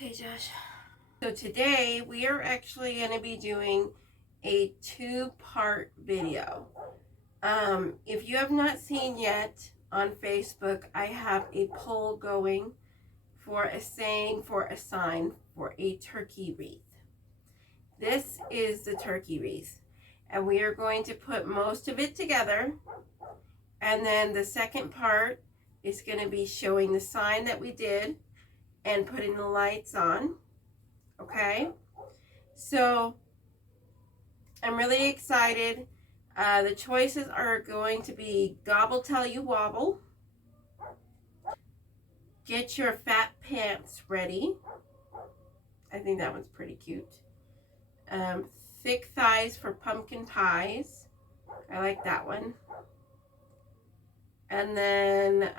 Okay, Josh. So today we are actually going to be doing a two-part video. If you have not seen yet on Facebook, I have a poll going for a saying for a sign for a turkey wreath. This is the turkey wreath, and we are going to put most of it together, and then the second part is going to be showing the sign that we did and putting the lights on. Okay, so I'm really excited. The choices are going to be Gobble Till You Wobble, Get Your Fat Pants Ready. I think that one's pretty cute. Thick Thighs for Pumpkin Pies. I like that one. And then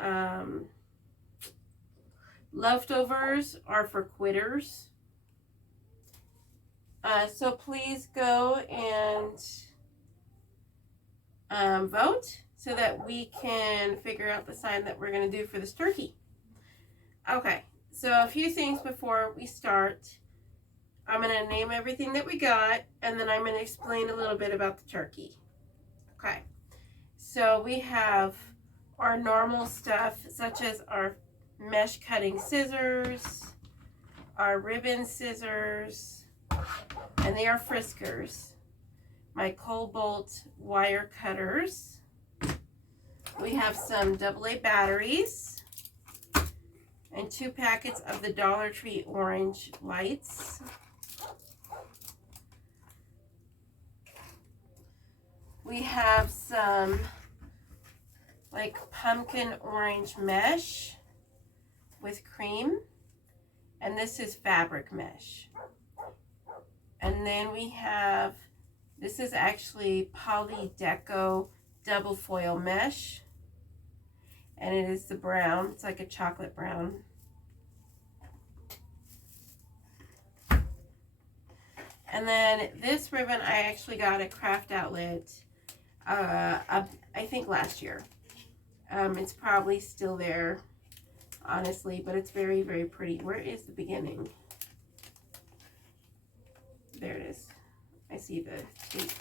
Leftovers are for quitters. So please go and vote so that we can figure out the sign that we're going to do for this turkey. Okay, so a few things before we start. I'm going to name everything that we got, and then I'm going to explain a little bit about the turkey. Okay, so we have our normal stuff, such as our mesh cutting scissors, our ribbon scissors, and they are Friskers. My Cobalt wire cutters. We have some AA batteries and 2 packets of the Dollar Tree orange lights. We have some like pumpkin orange mesh with cream, and this is fabric mesh. And then we have, this is actually Poly Deco double foil mesh, and it is the brown. It's like a chocolate brown. And then this ribbon I actually got at Craft Outlet, I think last year. It's probably still there, honestly, but it's very, very pretty. Where is the beginning? There it is. I see the tape.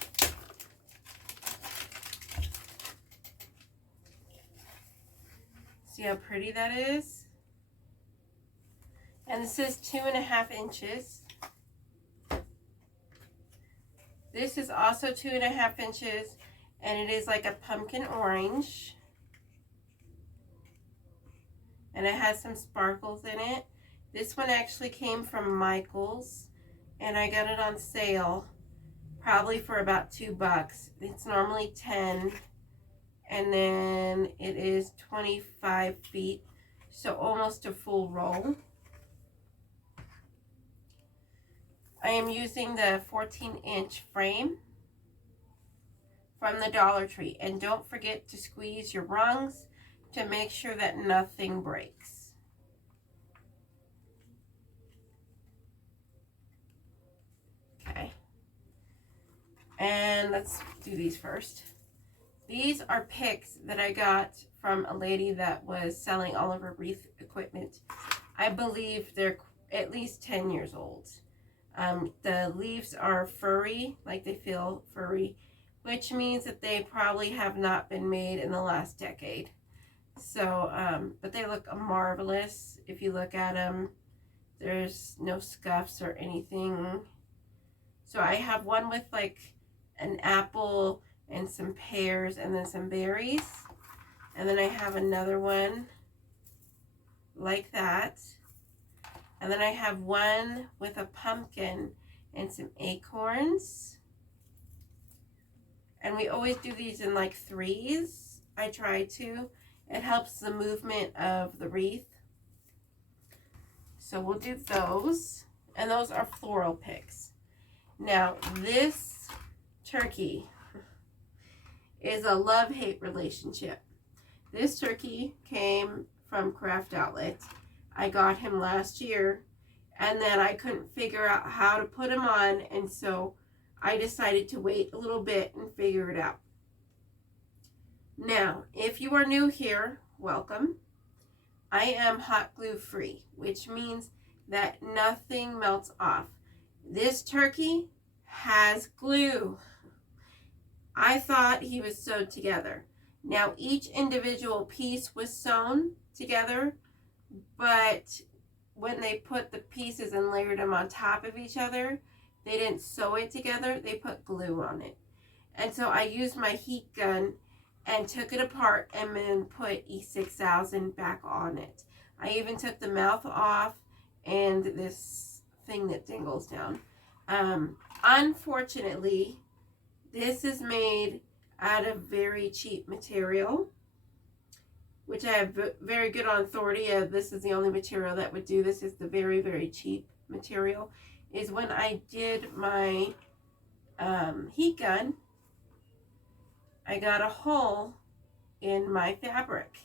See how pretty that is? And this is 2.5 inches. This is also 2.5 inches, and it is like a pumpkin orange. And it has some sparkles in it. This one actually came from Michael's, and I got it on sale, probably for about $2. It's normally 10, and then it is 25 feet, so almost a full roll. I am using the 14-inch frame from the Dollar Tree, and don't forget to squeeze your rungs to make sure that nothing breaks. Okay, and let's do these first. These are picks that I got from a lady that was selling all of her wreath equipment. I believe they're at least 10 years old. The leaves are furry, like they feel furry, which means that they probably have not been made in the last decade. So, but they look marvelous. If you look at them, there's no scuffs or anything. So I have one with like an apple and some pears and then some berries. And then I have another one like that. And then I have one with a pumpkin and some acorns. And we always do these in like 3s. I try to. It helps the movement of the wreath. So we'll do those. And those are floral picks. Now, this turkey is a love-hate relationship. This turkey came from Craft Outlet. I got him last year, and then I couldn't figure out how to put him on, and so I decided to wait a little bit and figure it out. Now, if you are new here, welcome. I am hot glue free, which means that nothing melts off. This turkey has glue. I thought he was sewed together. Now each individual piece was sewn together, but when they put the pieces and layered them on top of each other, they didn't sew it together, they put glue on it. And so I used my heat gun and took it apart and then put E6000 back on it. I even took the mouth off and this thing that dangles down. Unfortunately, this is made out of very cheap material, which I have very good on authority of. This is the only material that would do this, is the very, very cheap material. Is when I did my heat gun, I got a hole in my fabric.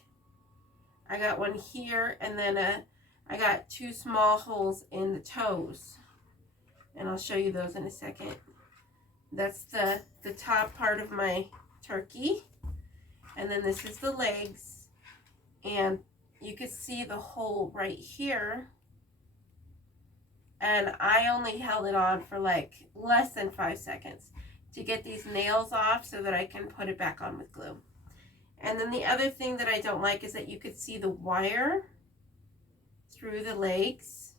I got one here, and then I got 2 small holes in the toes. And I'll show you those in a second. That's the top part of my turkey. And then this is the legs. And you can see the hole right here. And I only held it on for like less than 5 seconds to get these nails off so that I can put it back on with glue. And then the other thing that I don't like is that you could see the wire through the legs.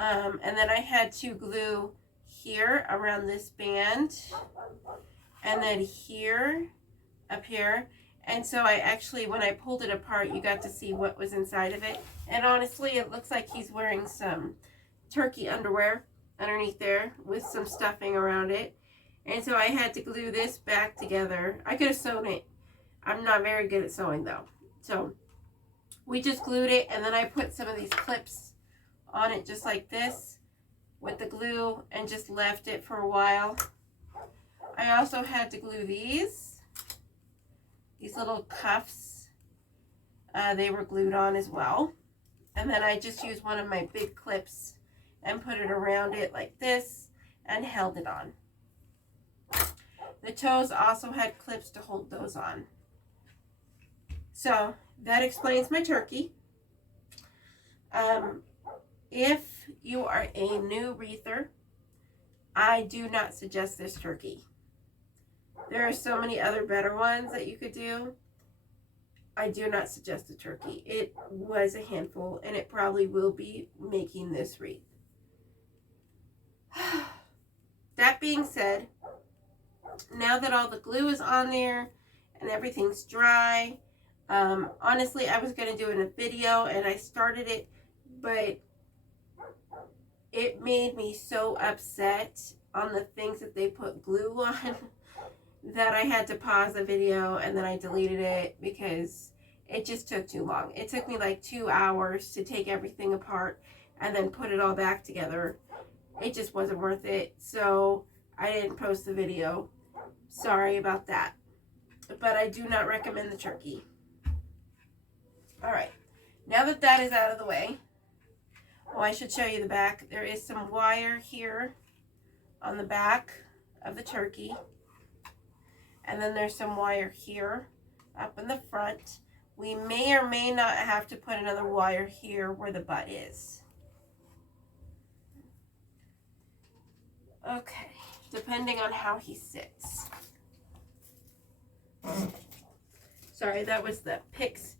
And then I had to glue here around this band, and then here, up here. And so I actually, when I pulled it apart, you got to see what was inside of it. And honestly, it looks like he's wearing some turkey underwear underneath there with some stuffing around it. And so I had to glue this back together. I could have sewn it. I'm not very good at sewing though. So we just glued it, and then I put some of these clips on it just like this with the glue and just left it for a while. I also had to glue these little cuffs. They were glued on as well. And then I just used one of my big clips and put it around it like this and held it on. The toes also had clips to hold those on. So that explains my turkey. If you are a new wreather, I do not suggest this turkey. There are so many other better ones that you could do. I do not suggest the turkey. It was a handful, and it probably will be making this wreath. That being said, now that all the glue is on there and everything's dry, honestly, I was going to do it in a video, and I started it, but it made me so upset on the things that they put glue on that I had to pause the video, and then I deleted it because it just took too long. It took me like 2 hours to take everything apart and then put it all back together. It just wasn't worth it, so I didn't post the video. Sorry about that. But I do not recommend the turkey. Alright, now that that is out of the way, oh, I should show you the back. There is some wire here on the back of the turkey. And then there's some wire here up in the front. We may or may not have to put another wire here where the butt is. Okay, depending on how he sits. Sorry, that was the picks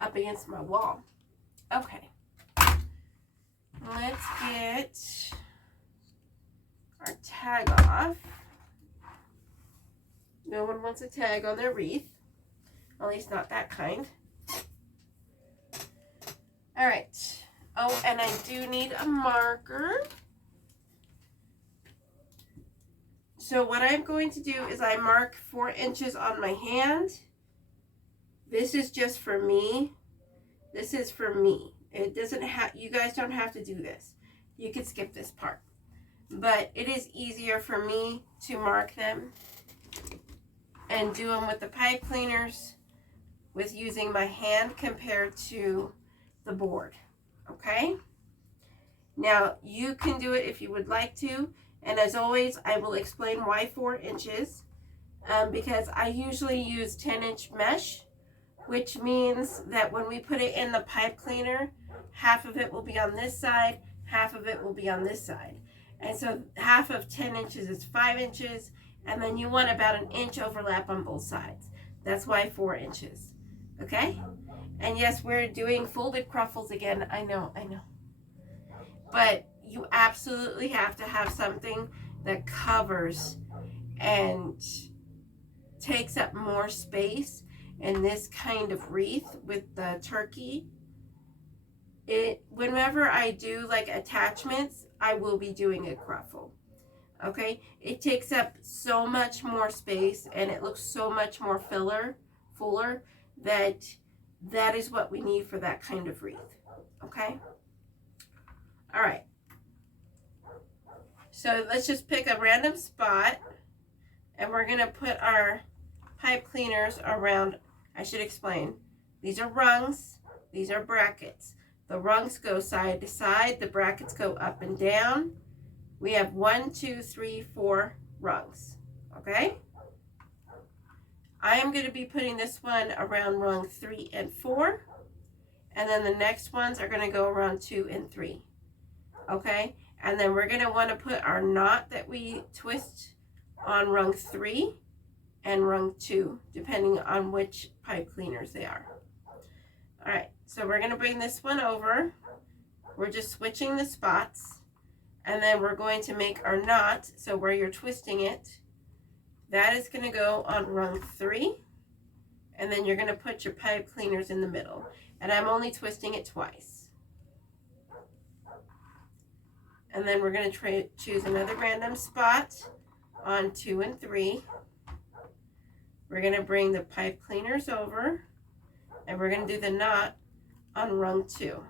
up against my wall. Okay. Let's get our tag off. No one wants a tag on their wreath. At least not that kind. Alright. Oh, and I do need a marker. So what I'm going to do is I mark 4 inches on my hand. This is just for me. This is for me. It doesn't have, you guys don't have to do this. You can skip this part. But it is easier for me to mark them and do them with the pipe cleaners with using my hand compared to the board. Okay? Now, you can do it if you would like to. And as always, I will explain why 4 inches. Because I usually use 10-inch mesh which means that when we put it in the pipe cleaner, half of it will be on this side, half of it will be on this side. And so half of 10 inches is 5 inches, and then you want about an inch overlap on both sides. That's why 4 inches. Okay? And yes, we're doing folded cruffles again. I know. But you absolutely have to have something that covers and takes up more space. And this kind of wreath with the turkey, whenever I do like attachments, I will be doing a cruffle. Okay, it takes up so much more space and it looks so much more fuller, that is what we need for that kind of wreath. Okay, all right, so let's just pick a random spot and we're gonna put our pipe cleaners around. I should explain, these are rungs, these are brackets. The rungs go side to side, the brackets go up and down. We have 1, 2, 3, 4 rungs, okay? I am going to be putting this one around rung 3 and 4, and then the next ones are going to go around 2 and 3, okay? And then we're going to want to put our knot that we twist on rung 3 and rung 2, depending on which pipe cleaners they are. All right, so we're going to bring this one over. We're just switching the spots. And then we're going to make our knot, so where you're twisting it, that is going to go on rung 3. And then you're going to put your pipe cleaners in the middle. And I'm only twisting it twice. And then we're going to choose another random spot on 2 and 3. We're going to bring the pipe cleaners over, and we're going to do the knot on rung 2.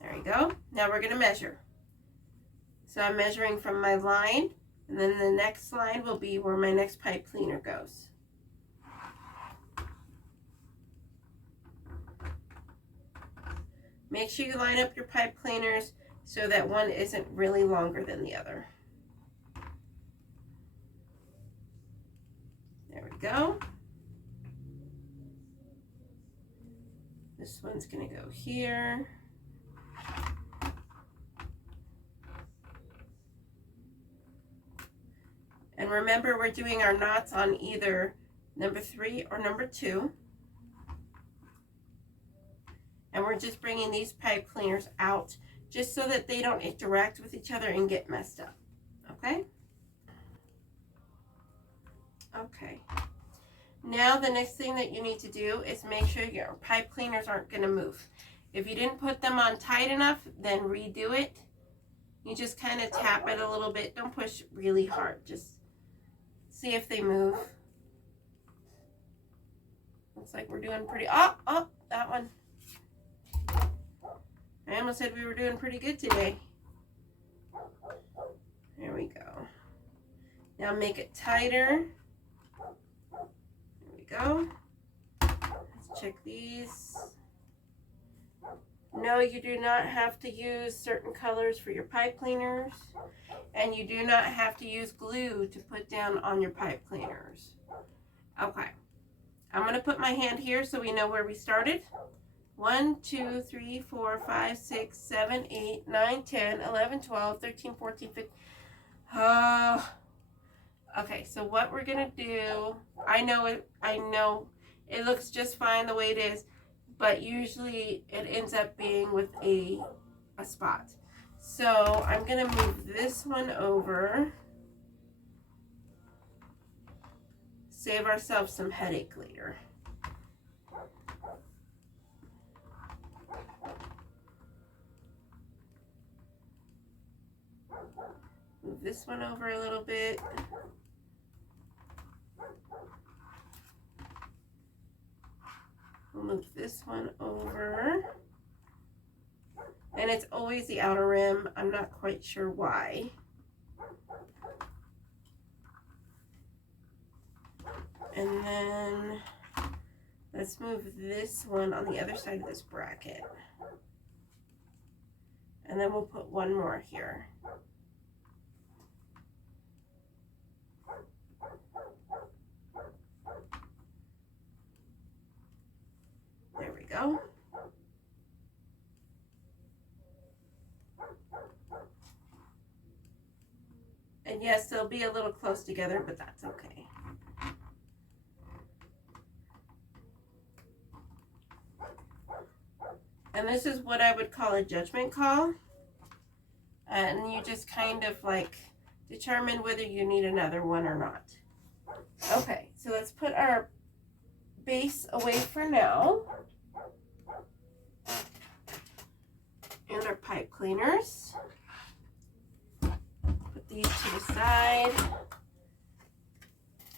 There you go. Now we're going to measure. So I'm measuring from my line, and then the next line will be where my next pipe cleaner goes. Make sure you line up your pipe cleaners so that one isn't really longer than the other. There we go. This one's going to go here. And remember, we're doing our knots on either number 3 or number 2. And we're just bringing these pipe cleaners out just so that they don't interact with each other and get messed up. Okay? Okay. Now the next thing that you need to do is make sure your pipe cleaners aren't going to move. If you didn't put them on tight enough, then redo it. You just kind of tap it a little bit. Don't push really hard. Just see if they move. Looks like we're doing pretty, oh, that one. I almost said we were doing pretty good today. There we go. Now make it tighter. There we go. Let's check these. No, you do not have to use certain colors for your pipe cleaners. And you do not have to use glue to put down on your pipe cleaners. Okay. I'm going to put my hand here so we know where we started. 1, 2, 3, 4, 5, 6, 7, 8, 9, 10, 11, 12, 13, 14, 15. Okay, so what we're going to do, I know it looks just fine the way it is, but usually it ends up being with a spot. So I'm going to move this one over. Save ourselves some headache later. Move this one over a little bit. We'll move this one over. And it's always the outer rim. I'm not quite sure why. And then let's move this one on the other side of this bracket. And then we'll put one more here. go. And yes, they'll be a little close together, but that's okay. And this is what I would call a judgment call. And you just kind of like determine whether you need another one or not. Okay, so let's put our base away for now. And our pipe cleaners. Put these to the side.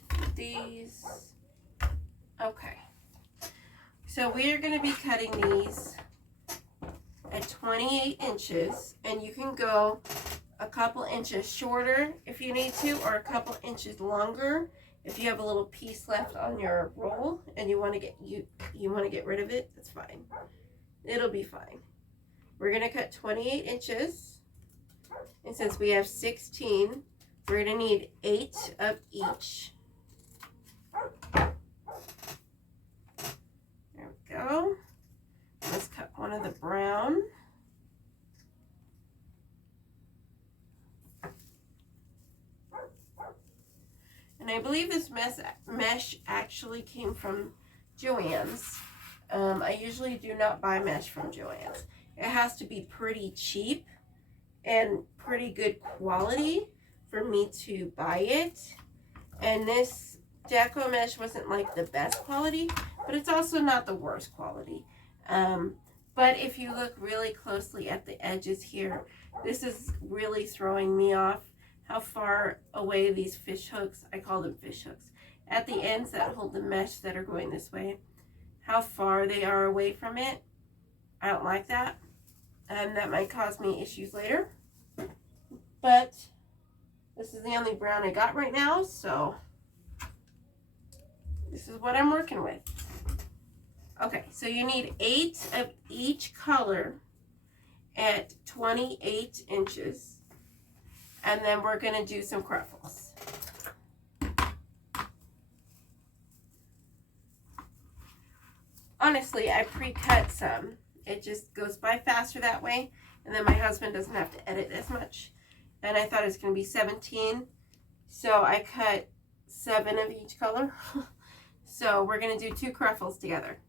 Put these. Okay. So we are going to be cutting these at 28 inches, and you can go a couple inches shorter if you need to, or a couple inches longer if you have a little piece left on your roll and you want to get rid of it. That's fine. It'll be fine. We're going to cut 28 inches, and since we have 16, we're going to need 8 of each. There we go. Let's cut one of the brown. And I believe this mesh actually came from Joann's. I usually do not buy mesh from Joann's. It has to be pretty cheap and pretty good quality for me to buy it. And this Deco mesh wasn't like the best quality, but it's also not the worst quality. But if you look really closely at the edges here, this is really throwing me off how far away these fish hooks, I call them fish hooks, at the ends that hold the mesh that are going this way, how far they are away from it. I don't like that, and that might cause me issues later. But this is the only brown I got right now, so this is what I'm working with. Okay, so you need 8 of each color at 28 inches. And then we're going to do some cruffles. Honestly, I pre-cut some. It just goes by faster that way. And then my husband doesn't have to edit as much. And I thought it was going to be 17. So I cut 7 of each color. So we're going to do 2 cruffles together.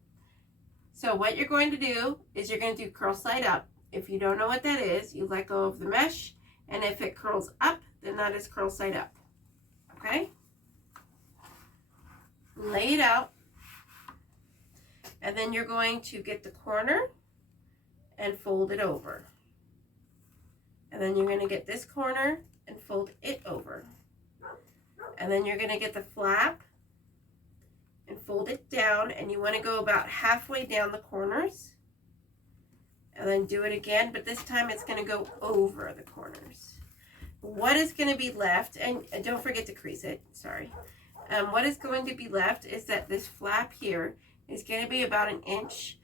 So what you're going to do is you're going to do curl side up. If you don't know what that is, you let go of the mesh. And if it curls up, then that is curl side up. Okay? Lay it out. And then you're going to get the corner and fold it over. And then you're going to get this corner and fold it over. And then you're going to get the flap and fold it down. And you want to go about halfway down the corners. And then do it again, but this time it's going to go over the corners. What is going to be left, and don't forget to crease it, sorry. What is going to be left is that this flap here is going to be about 1 inch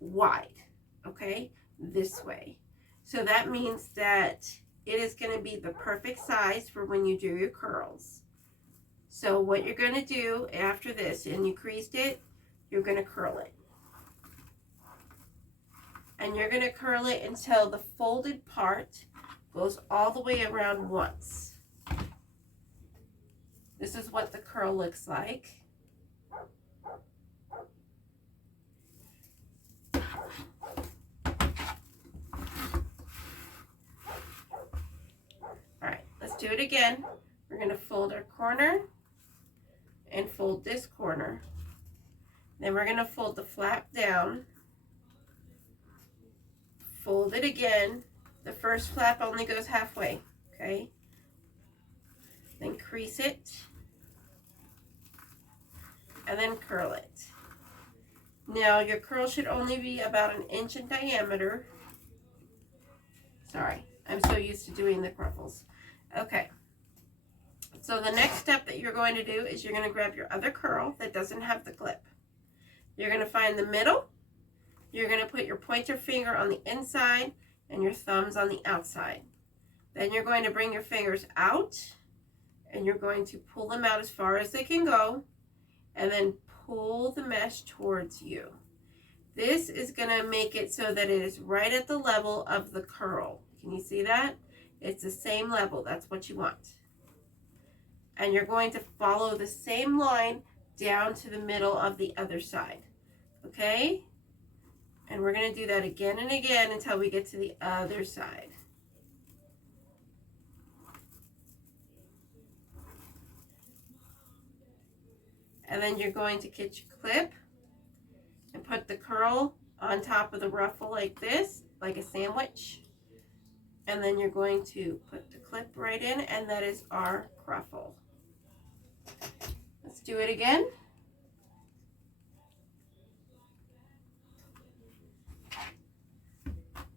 wide, okay, this way. So that means that it is going to be the perfect size for when you do your curls. So what you're going to do after this, and you creased it, you're going to curl it. And you're going to curl it until the folded part goes all the way around once. This is what the curl looks like. Alright, let's do it again. We're going to fold our corner and fold this corner. Then we're going to fold the flap down. Fold it again. The first flap only goes halfway, okay? Then crease it. And then curl it. Now your curl should only be about 1 inch in diameter. Sorry, I'm so used to doing the cruffles. Okay. So the next step that you're going to do is you're going to grab your other curl that doesn't have the clip. You're going to find the middle. You're going to put your pointer finger on the inside and your thumbs on the outside. Then you're going to bring your fingers out and you're going to pull them out as far as they can go and then pull the mesh towards you. This is going to make it so that it is right at the level of the curl. Can you see that? It's the same level. That's what you want. And you're going to follow the same line down to the middle of the other side. Okay? And we're going to do that again and again until we get to the other side. And then you're going to get your clip and put the curl on top of the ruffle like this, like a sandwich. And then you're going to put the clip right in, and that is our ruffle. Let's do it again.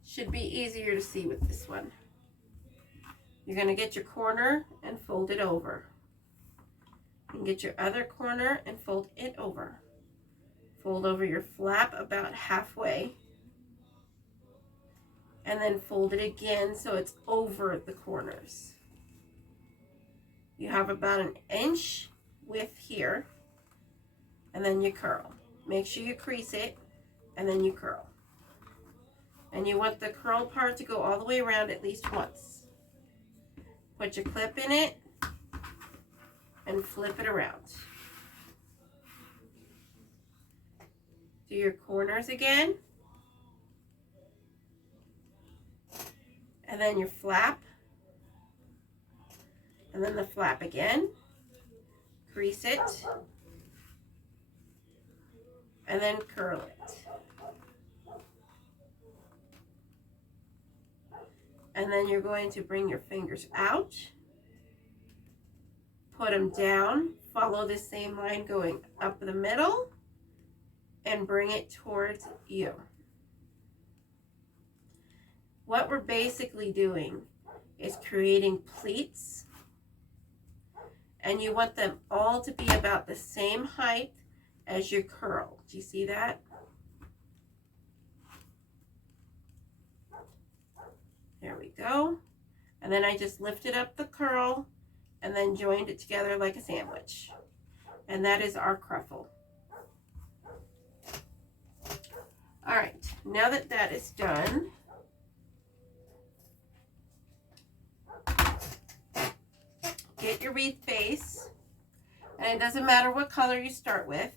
Should be easier to see with this one. You're going to get your corner and fold it over. And get your other corner and fold it over. Fold over your flap about halfway. And then fold it again so it's over the corners. You have about an inch width here. And then you curl. Make sure you crease it and then you curl. And you want the curl part to go all the way around at least once. Put your clip in it and flip it around. Do your corners again. And then your flap. And then the flap again. Crease it. And then curl it. And then you're going to bring your fingers out. Put them down. Follow the same line going up the middle. And bring it towards you. What we're basically doing is creating pleats. And you want them all to be about the same height as your curl. Do you see that? There we go. And then I just lifted up the curl and then joined it together like a sandwich. And that is our cruffle. All right, now that that is done, get your wreath base, and it doesn't matter what color you start with.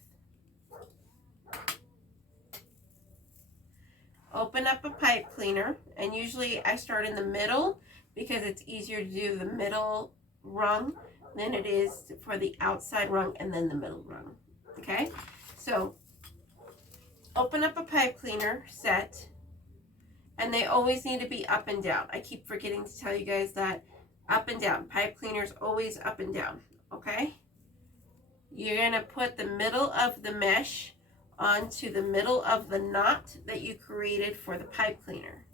Open up a pipe cleaner, and usually I start in the middle because it's easier to do the middle rung than it is for the outside rung and then the middle rung. Okay, so open up a pipe cleaner set, and they always need to be up and down. I keep forgetting to tell you guys that. Up and down. Pipe cleaners always up and down. Okay? You're going to put the middle of the mesh onto the middle of the knot that you created for the pipe cleaner.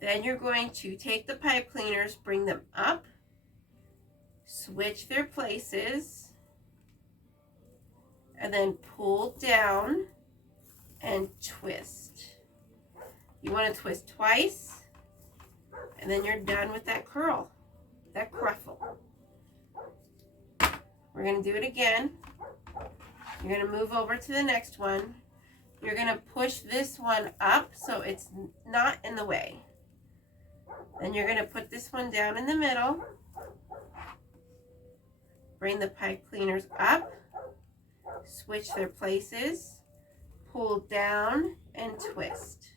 Then you're going to take the pipe cleaners, bring them up, switch their places, and then pull down and twist. You want to twist twice. And then you're done with that curl, that cruffle. We're going to do it again. You're going to move over to the next one. You're going to push this one up so it's not in the way. Then you're going to put this one down in the middle. Bring the pipe cleaners up. Switch their places. Pull down and twist.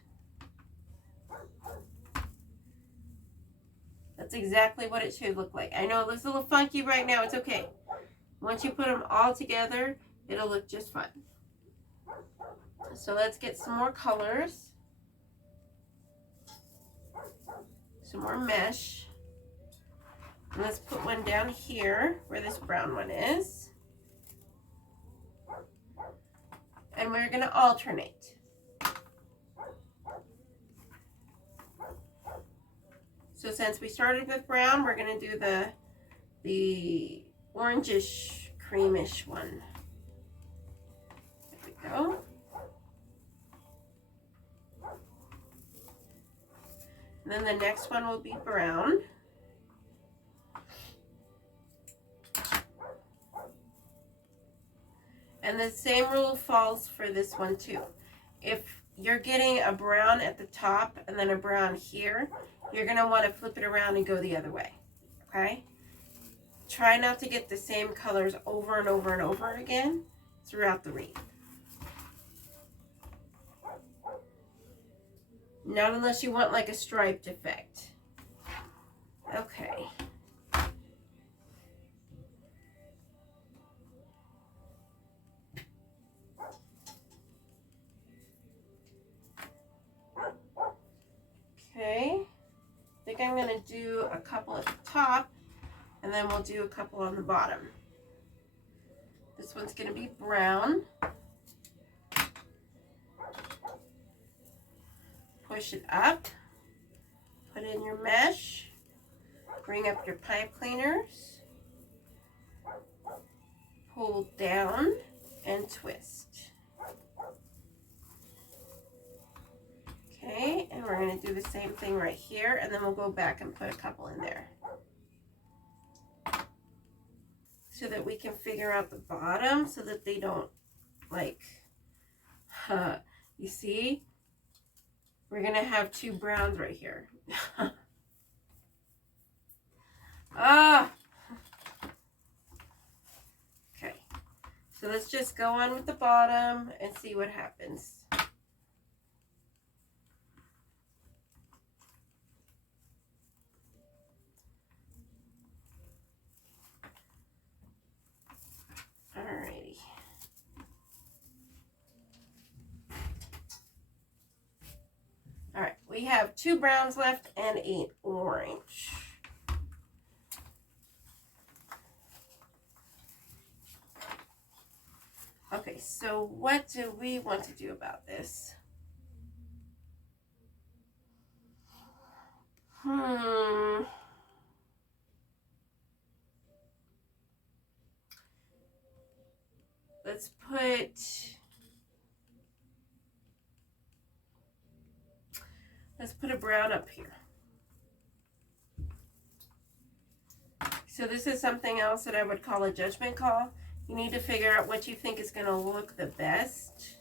That's exactly what it should look like. I know it looks a little funky right now. It's okay. Once you put them all together, it'll look just fine. So let's get some more colors. Some more mesh. And let's put one down here where this brown one is. And we're going to alternate. So since we started with brown, we're going to do the orangish, creamish one. There we go. And then the next one will be brown. And the same rule falls for this one too. if you're getting a brown at the top and then a brown here, you're going to want to flip it around and go the other way, okay? Try not to get the same colors over and over and over again throughout the wreath. Not unless you want like a striped effect. Okay. Okay. I think I'm going to do a couple at the top, and then we'll do a couple on the bottom. This one's going to be brown. Push it up. Put in your mesh. Bring up your pipe cleaners. Pull down and twist. Okay, and we're going to do the same thing right here, and then we'll go back and put a couple in there so that we can figure out the bottom so that they don't like, you see, we're going to have two browns right here. Okay, so let's just go on with the bottom and see what happens. Alrighty. Alright, we have two browns left and an orange. Okay, so what do we want to do about this? Let's put a brown up here. So this is something else that I would call a judgment call. You need to figure out what you think is going to look the best.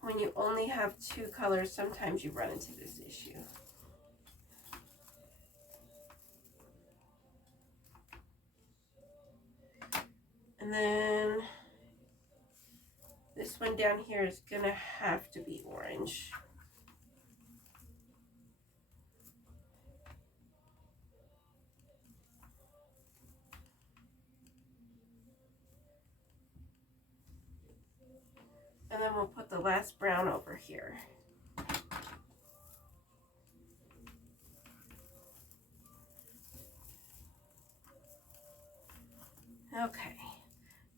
When you only have two colors, sometimes you run into this issue. And then this one down here is going to have to be orange. And then we'll put the last brown over here. Okay.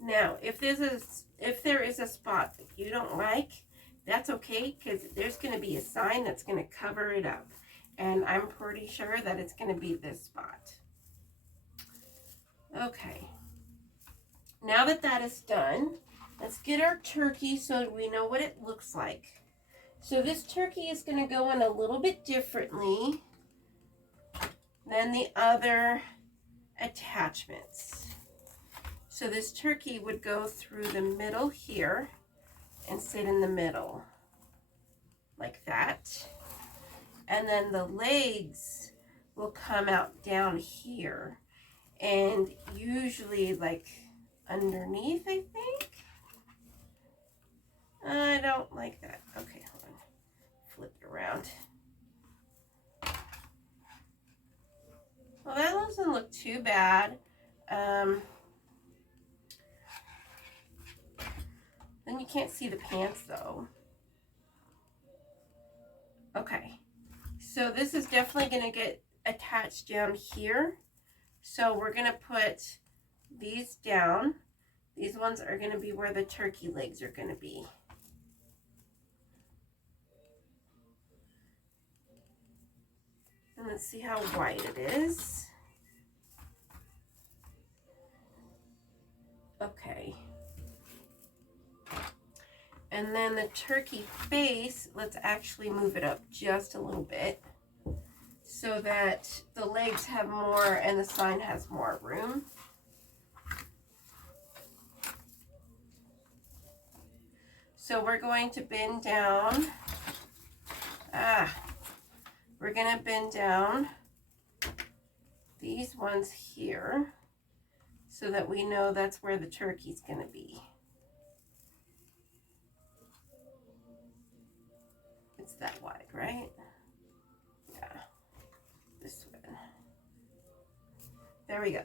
Now, if there is a spot that you don't like, that's okay, because there's going to be a sign that's going to cover it up. And I'm pretty sure that it's going to be this spot. Okay. Now that that is done, let's get our turkey so we know what it looks like. So this turkey is going to go in a little bit differently than the other attachments. So this turkey would go through the middle here and sit in the middle like that. And then the legs will come out down here and usually like underneath, I think. I don't like that. Okay, hold on. Flip it around. Well, that doesn't look too bad. Then you can't see the pants though. Okay, so this is definitely going to get attached down here. So we're going to put these down. These ones are going to be where the turkey legs are going to be. And let's see how wide it is. Okay. And then the turkey face, let's actually move it up just a little bit so that the legs have more and the sign has more room. So we're going to bend down. We're going to bend down these ones here so that we know that's where the turkey's going to be. It's that wide, right? Yeah. This one. There we go.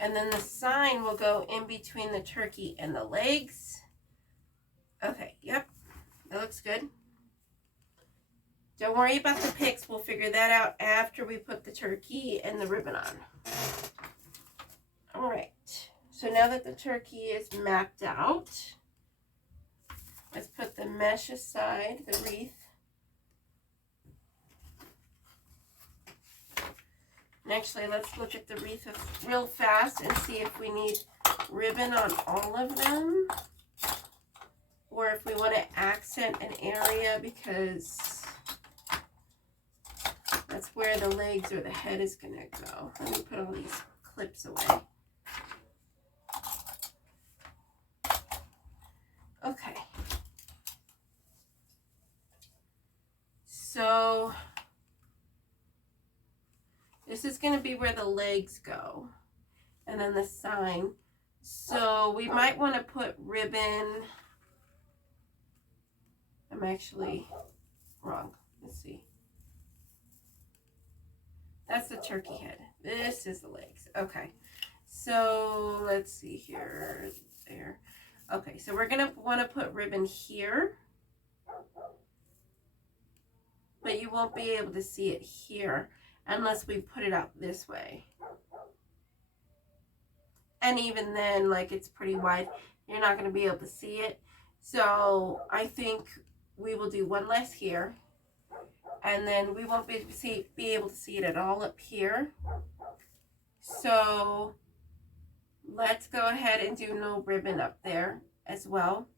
And then the sign will go in between the turkey and the legs. Okay, yep, that looks good. Don't worry about the picks. We'll figure that out after we put the turkey and the ribbon on. All right, so now that the turkey is mapped out, let's put the mesh aside, the wreath. And actually, let's look at the wreath real fast and see if we need ribbon on all of them, or if we want to accent an area because that's where the legs or the head is going to go. Let me put all these clips away. Okay. So this is going to be where the legs go, and then the sign. So we might want to put ribbon. I'm actually wrong. Let's see. That's the turkey head. This is the legs. Okay. So let's see here. There. Okay, so we're going to want to put ribbon here. But you won't be able to see it here unless we put it out this way. And even then, like, it's pretty wide. You're not going to be able to see it. So I think we will do one less here. And then we won't be able to see it at all up here. So let's go ahead and do no ribbon up there as well.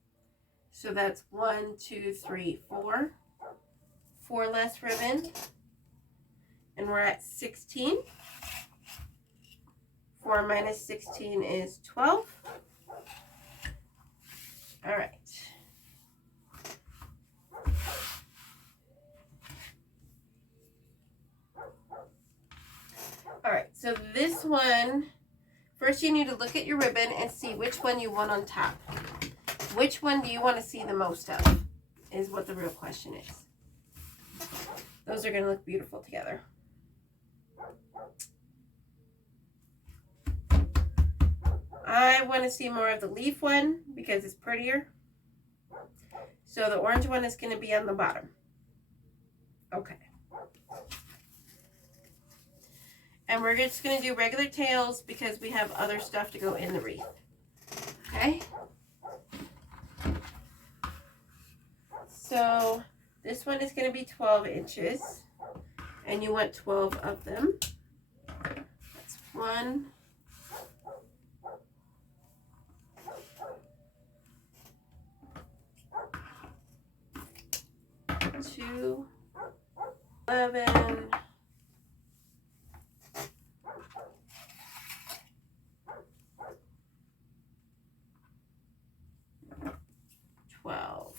So that's 1, 2, 3, 4. 4 less ribbon. And we're at 16. 4 minus 16 is 12. All right. All right, so this one, first you need to look at your ribbon and see which one you want on top. Which one do you want to see the most of is what the real question is. Those are going to look beautiful together. I want to see more of the leaf one because it's prettier. So the orange one is going to be on the bottom. Okay. And we're just going to do regular tails because we have other stuff to go in the wreath. Okay? So this one is going to be 12 inches. And you want 12 of them. That's 1. 2, 11, 12.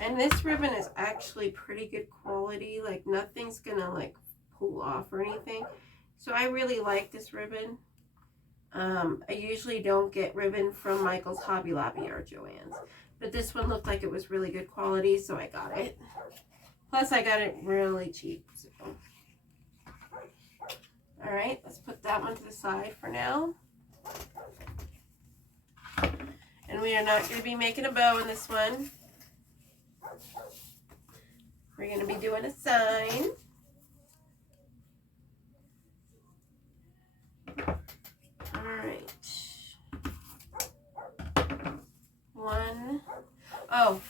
And this ribbon is actually pretty good quality. Like nothing's gonna like pull off or anything. So I really like this ribbon. I usually don't get ribbon from Michael's, Hobby Lobby, or Joann's. But this one looked like it was really good quality, so I got it. Plus, I got it really cheap. So. All right, let's put that one to the side for now. And we are not going to be making a bow in this one. We're going to be doing a sign. All right. 1. Oh,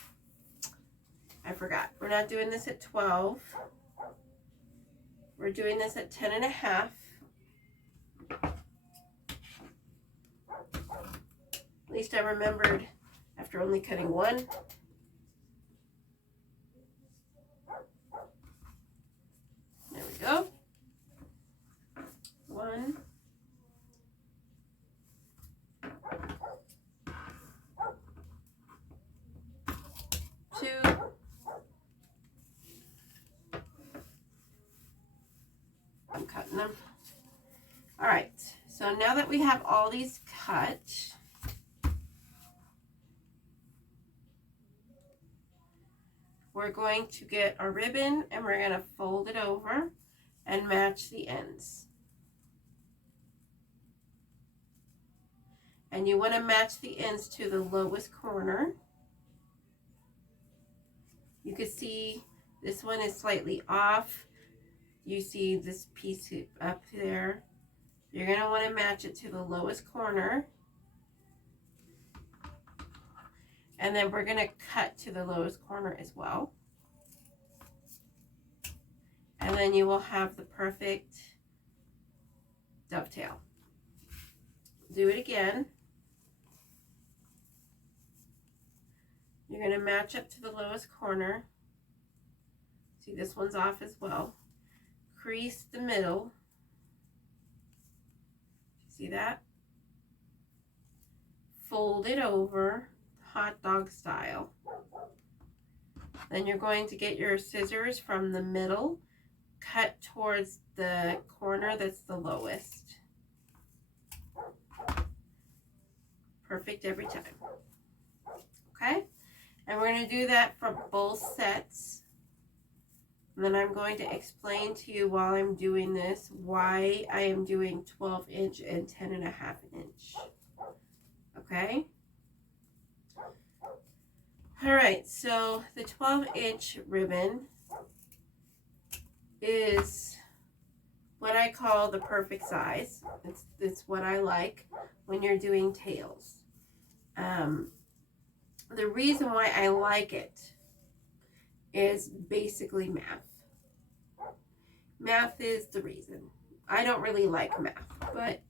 I forgot. We're not doing this at 12. We're doing this at 10.5. At least I remembered after only cutting 1. There we go. 1. I'm cutting them. All right, so now that we have all these cut, we're going to get our ribbon and we're going to fold it over and match the ends. And you want to match the ends to the lowest corner. You can see this one is slightly off. You see this piece up there. You're going to want to match it to the lowest corner. And then we're going to cut to the lowest corner as well. And then you will have the perfect dovetail. Do it again. You're going to match up to the lowest corner. See, this one's off as well. Crease the middle. See that? Fold it over, hot dog style. Then you're going to get your scissors from the middle, cut towards the corner that's the lowest. Perfect every time. Okay? And we're going to do that for both sets. And then I'm going to explain to you while I'm doing this why I am doing 12-inch and 10.5 inch. Okay? All right, so the 12-inch ribbon is what I call the perfect size. It's what I like when you're doing tails. The reason why I like it is basically math. Math is the reason. I don't really like math, but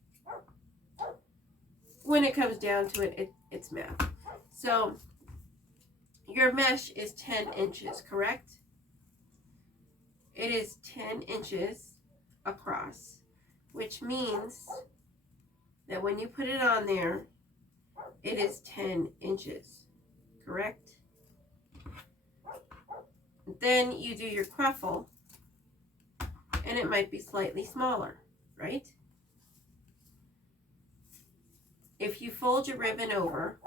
when it comes down to it, it's math. So your mesh is 10 inches, correct? It is 10 inches across, which means that when you put it on there, it is 10 inches, correct? Then you do your quaffle, and it might be slightly smaller, right? If you fold your ribbon over,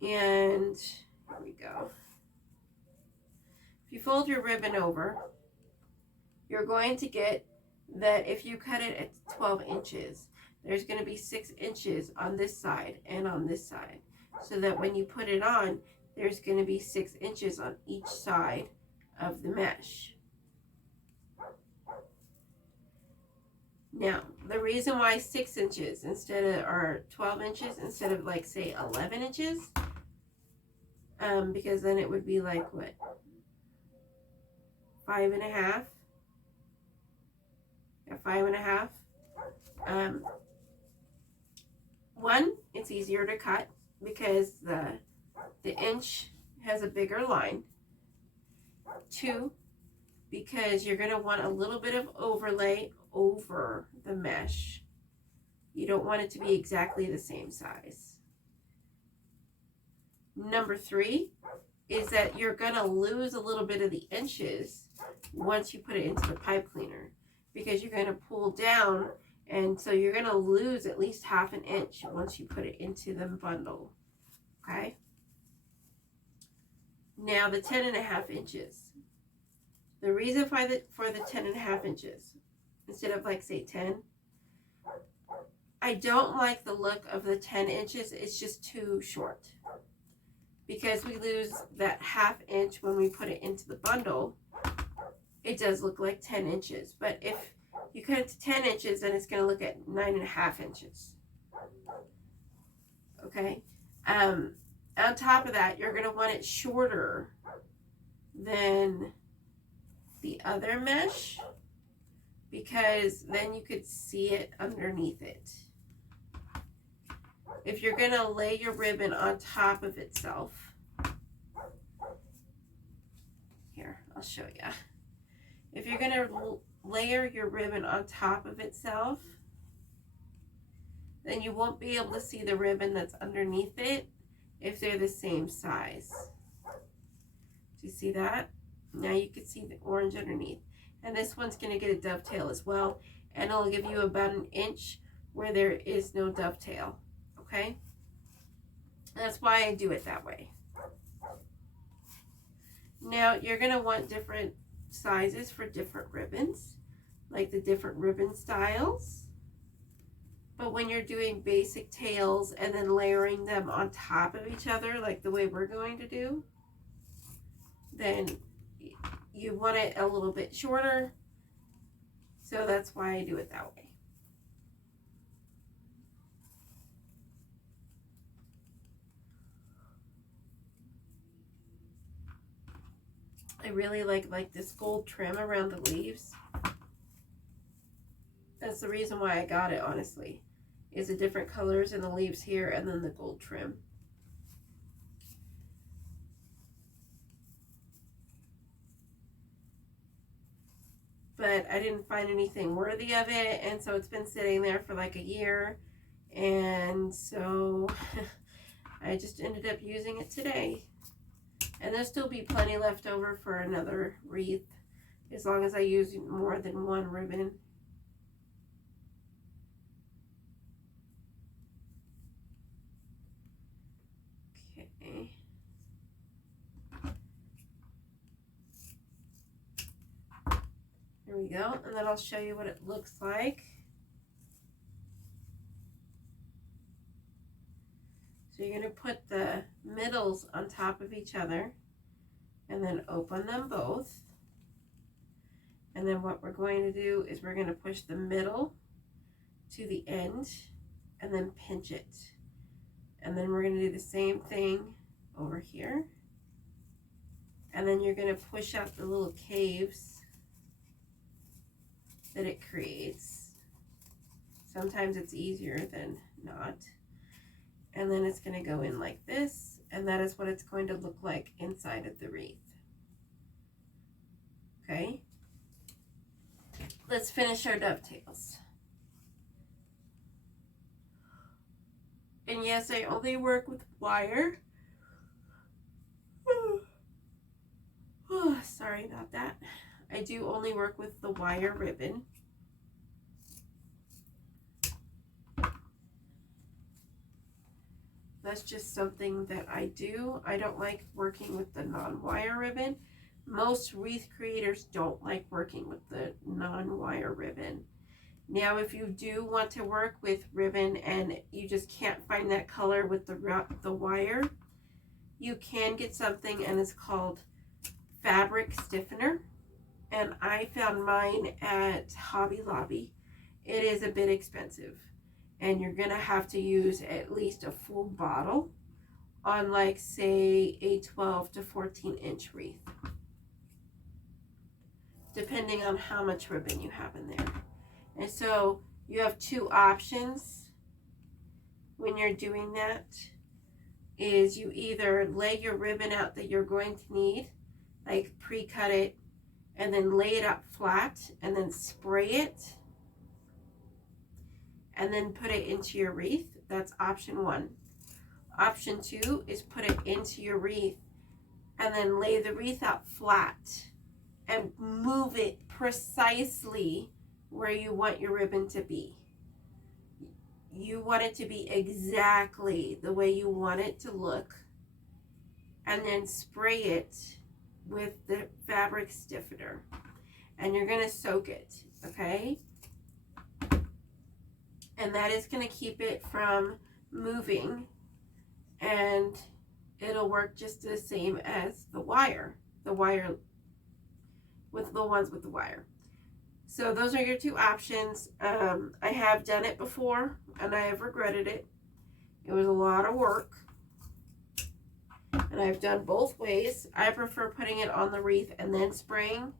and here we go. If you fold your ribbon over, you're going to get that if you cut it at 12 inches, there's going to be 6 inches on this side and on this side. So that when you put it on, there's going to be 6 inches on each side of the mesh. Now, the reason why 6 inches instead of, or 12 inches instead of like say 11 inches, because then it would be like what, 5.5? Yeah, 5.5. One, it's easier to cut because the inch has a bigger line. 2, because you're going to want a little bit of overlay over the mesh. You don't want it to be exactly the same size. Number 3 is that you're going to lose a little bit of the inches once you put it into the pipe cleaner, because you're going to pull down, and so you're going to lose at least 1/2 inch once you put it into the bundle. Okay? Now the 10.5 inches. The reason for the 10.5 inches instead of like say 10, I don't like the look of the 10 inches. It's just too short, because we lose that 1/2 inch when we put it into the bundle. It does look like 10 inches, but if you cut it to 10 inches, then it's going to look at 9.5 inches. Okay. On top of that, you're going to want it shorter than the other mesh, because then you could see it underneath it. If you're going to lay your ribbon on top of itself, here, I'll show you. If you're going to layer your ribbon on top of itself, then you won't be able to see the ribbon that's underneath it if they're the same size. Do you see that? Now you can see the orange underneath. And this one's going to get a dovetail as well. And it'll give you about an inch where there is no dovetail. Okay? That's why I do it that way. Now you're going to want different sizes for different ribbons, like the different ribbon styles. But when you're doing basic tails and then layering them on top of each other, like the way we're going to do, then you want it a little bit shorter. So that's why I do it that way. I really like this gold trim around the leaves. That's the reason why I got it, honestly. Is the different colors in the leaves here and then the gold trim. But I didn't find anything worthy of it, and so it's been sitting there for like a year, and so I just ended up using it today. And there'll still be plenty left over for another wreath, as long as I use more than one ribbon. Okay. Here we go, and then I'll show you what it looks like. So you're going to put the middles on top of each other and then open them both. And then what we're going to do is we're going to push the middle to the end and then pinch it. And then we're going to do the same thing over here. And then you're going to push out the little caves that it creates. Sometimes it's easier than not. And then it's going to go in like this, and that is what it's going to look like inside of the wreath. Okay, let's finish our dovetails. And yes, I only work with wire. Oh, sorry about that. I do only work with the wire ribbon. That's just something that I do. I don't like working with the non-wire ribbon. Most wreath creators don't like working with the non-wire ribbon. Now, if you do want to work with ribbon and you just can't find that color with the wire, you can get something, and it's called fabric stiffener. And I found mine at Hobby Lobby. It is a bit expensive, and you're gonna have to use at least a full bottle on, like, say a 12 to 14 inch wreath, depending on how much ribbon you have in there. And so you have two options when you're doing that. Is you either lay your ribbon out that you're going to need, like pre-cut it, and then lay it out flat and then spray it and then put it into your wreath. That's option one. Option two is put it into your wreath and then lay the wreath out flat and move it precisely where you want your ribbon to be. You want it to be exactly the way you want it to look, and then spray it with the fabric stiffener, and you're going to soak it, okay? And that is going to keep it from moving, and it'll work just the same as the wire with the ones with the wire. So those are your two options. I have done it before, and I have regretted it. It was a lot of work, and I've done both ways. I prefer putting it on the wreath and then spraying.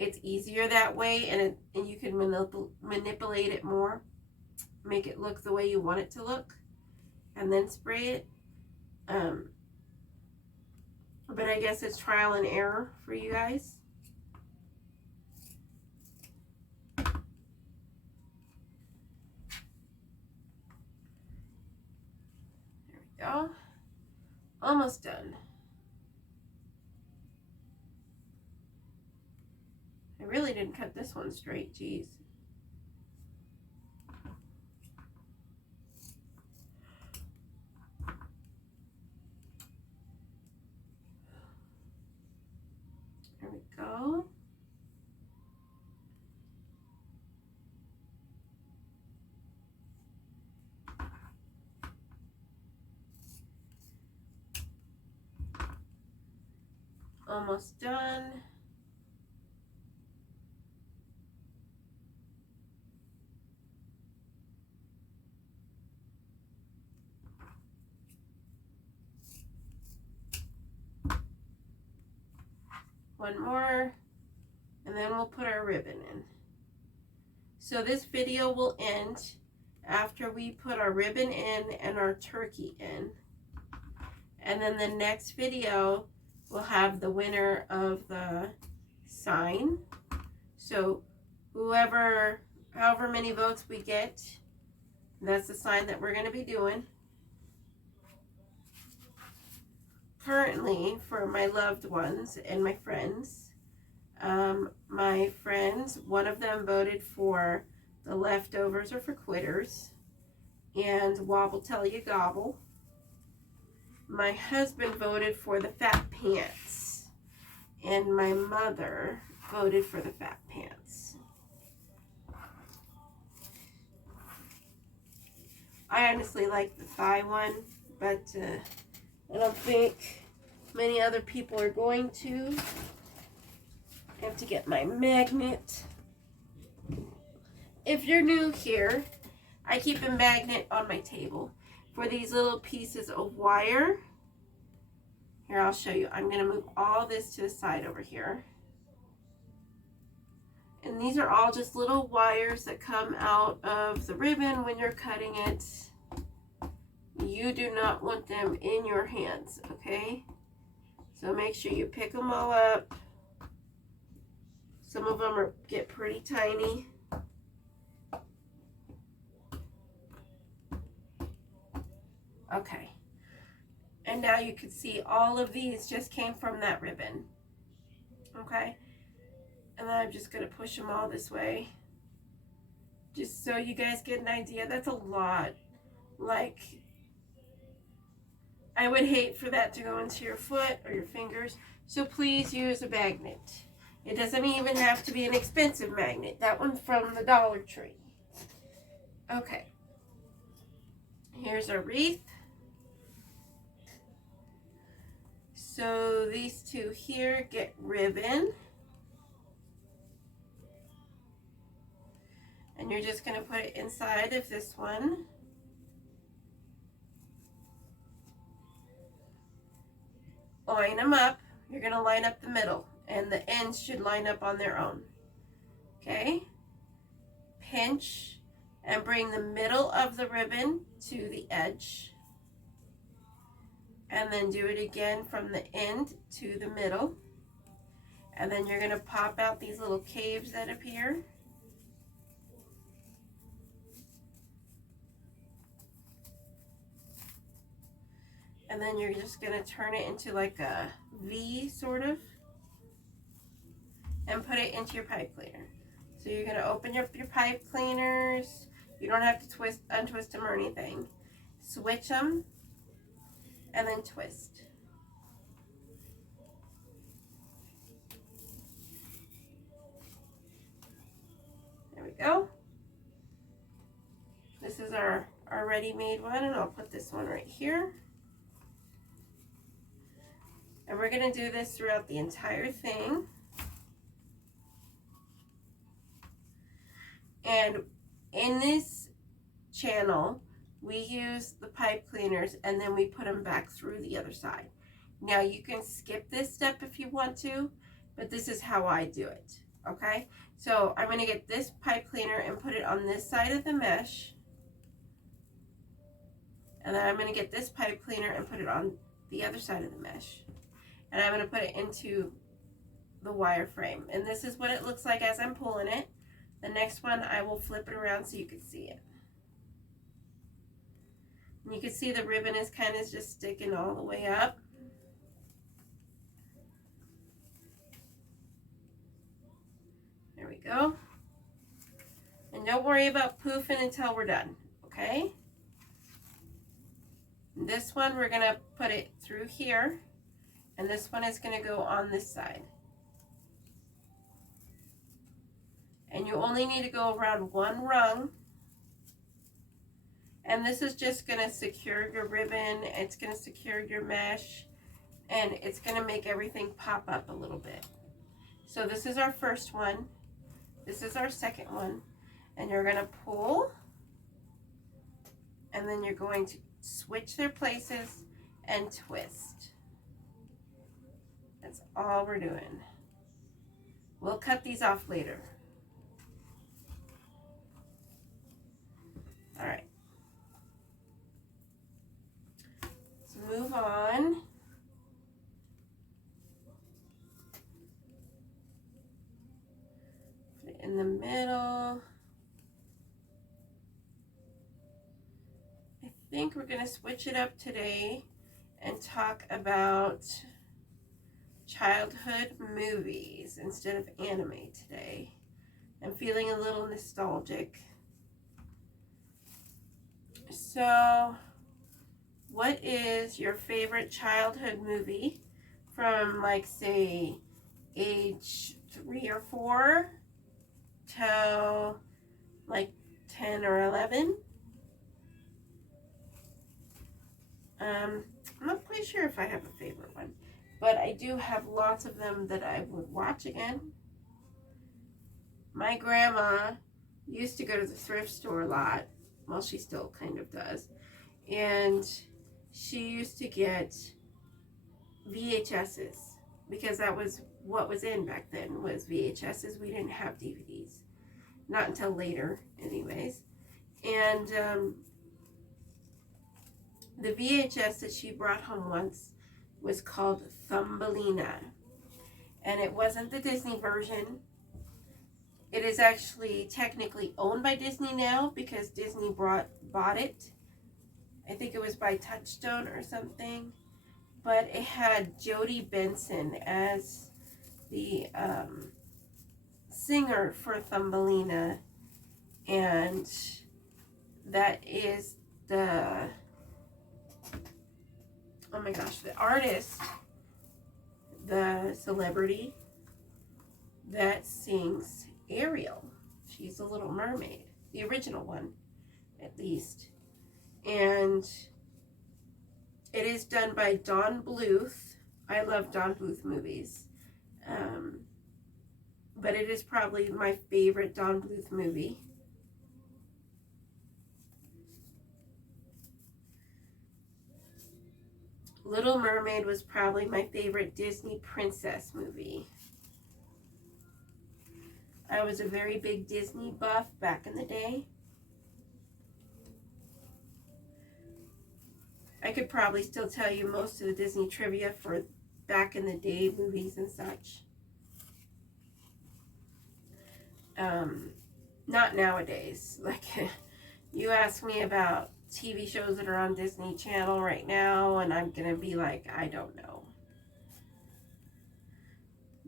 It's easier that way, and you can manipulate it more, make it look the way you want it to look, and then spray it. But I guess it's trial and error for you guys. There we go. Almost done. I really didn't cut this one straight, geez. There we go. Almost done. One more, and then we'll put our ribbon in. So this video will end after we put our ribbon in and our turkey in. And then the next video will have the winner of the sign. So however many votes we get, that's the sign that we're going to be doing. Currently, for my loved ones and my friends, one of them voted for the leftovers or for quitters and wobble till you gobble. My husband voted for the fat pants, and my mother voted for the fat pants. I honestly like the thigh one, but I don't think many other people are going to. I have to get my magnet. If you're new here, I keep a magnet on my table for these little pieces of wire. Here, I'll show you. I'm going to move all this to the side over here. And these are all just little wires that come out of the ribbon when you're cutting it. You do not want them in your hands, okay? So make sure you pick them all up. Some of them get pretty tiny. Okay. And now you can see all of these just came from that ribbon. Okay? And then I'm just going to push them all this way. Just so you guys get an idea. That's a lot. Like, I would hate for that to go into your foot or your fingers. So please use a magnet. It doesn't even have to be an expensive magnet. That one's from the Dollar Tree. Okay. Here's our wreath. So these two here get ribbon. And you're just going to put it inside of this one. Line them up. You're going to line up the middle. And the ends should line up on their own. Okay? Pinch and bring the middle of the ribbon to the edge. And then do it again from the end to the middle. And then you're going to pop out these little caves that appear. And then you're just going to turn it into like a V sort of. And put it into your pipe cleaner. So you're going to open up your pipe cleaners. You don't have to untwist them or anything. Switch them. And then twist. There we go. This is our ready-made one, and I'll put this one right here. And we're going to do this throughout the entire thing. And in this channel, we use the pipe cleaners and then we put them back through the other side. Now you can skip this step if you want to, but this is how I do it, okay? So I'm going to get this pipe cleaner and put it on this side of the mesh. And then I'm going to get this pipe cleaner and put it on the other side of the mesh. And I'm going to put it into the wire frame. And this is what it looks like as I'm pulling it. The next one, I will flip it around so you can see it. And you can see the ribbon is kind of just sticking all the way up. go. And don't worry about poofing until we're done, okay? This one, we're gonna put it through here, and this one is gonna go on this side. And you only need to go around one rung. And this is just gonna secure your ribbon, it's gonna secure your mesh, and it's gonna make everything pop up a little bit. So this is our first one, this is our second one, and you're gonna pull, and then you're going to switch their places and twist. That's all we're doing. We'll cut these off later. All right. Let's move on. Put it in the middle. I think we're going to switch it up today and talk about childhood movies instead of anime today. I'm feeling a little nostalgic. So, what is your favorite childhood movie from, like, say, age 3 or 4 till like 10 or 11? I'm not quite sure if I have a favorite one, but I do have lots of them that I would watch again. My grandma used to go to the thrift store a lot. Well, she still kind of does. And she used to get VHSs because that was what was in back then, was VHSs. We didn't have DVDs. Not until later, anyways. And the VHS that she brought home once was called Thumbelina. And it wasn't the Disney version. It is actually technically owned by Disney now because Disney bought it. I think it was by Touchstone or something. But it had Jodie Benson as the singer for Thumbelina. And that is the, oh my gosh, the artist, the celebrity that sings Ariel. She's a Little Mermaid, the original one, at least. And it is done by Don Bluth. I love Don Bluth movies. But it is probably my favorite Don Bluth movie. Little Mermaid was probably my favorite Disney princess movie. I was a very big Disney buff back in the day. I could probably still tell you most of the Disney trivia for back in the day movies and such. Not nowadays. Like, you ask me about TV shows that are on Disney Channel right now, and I'm gonna be like, I don't know.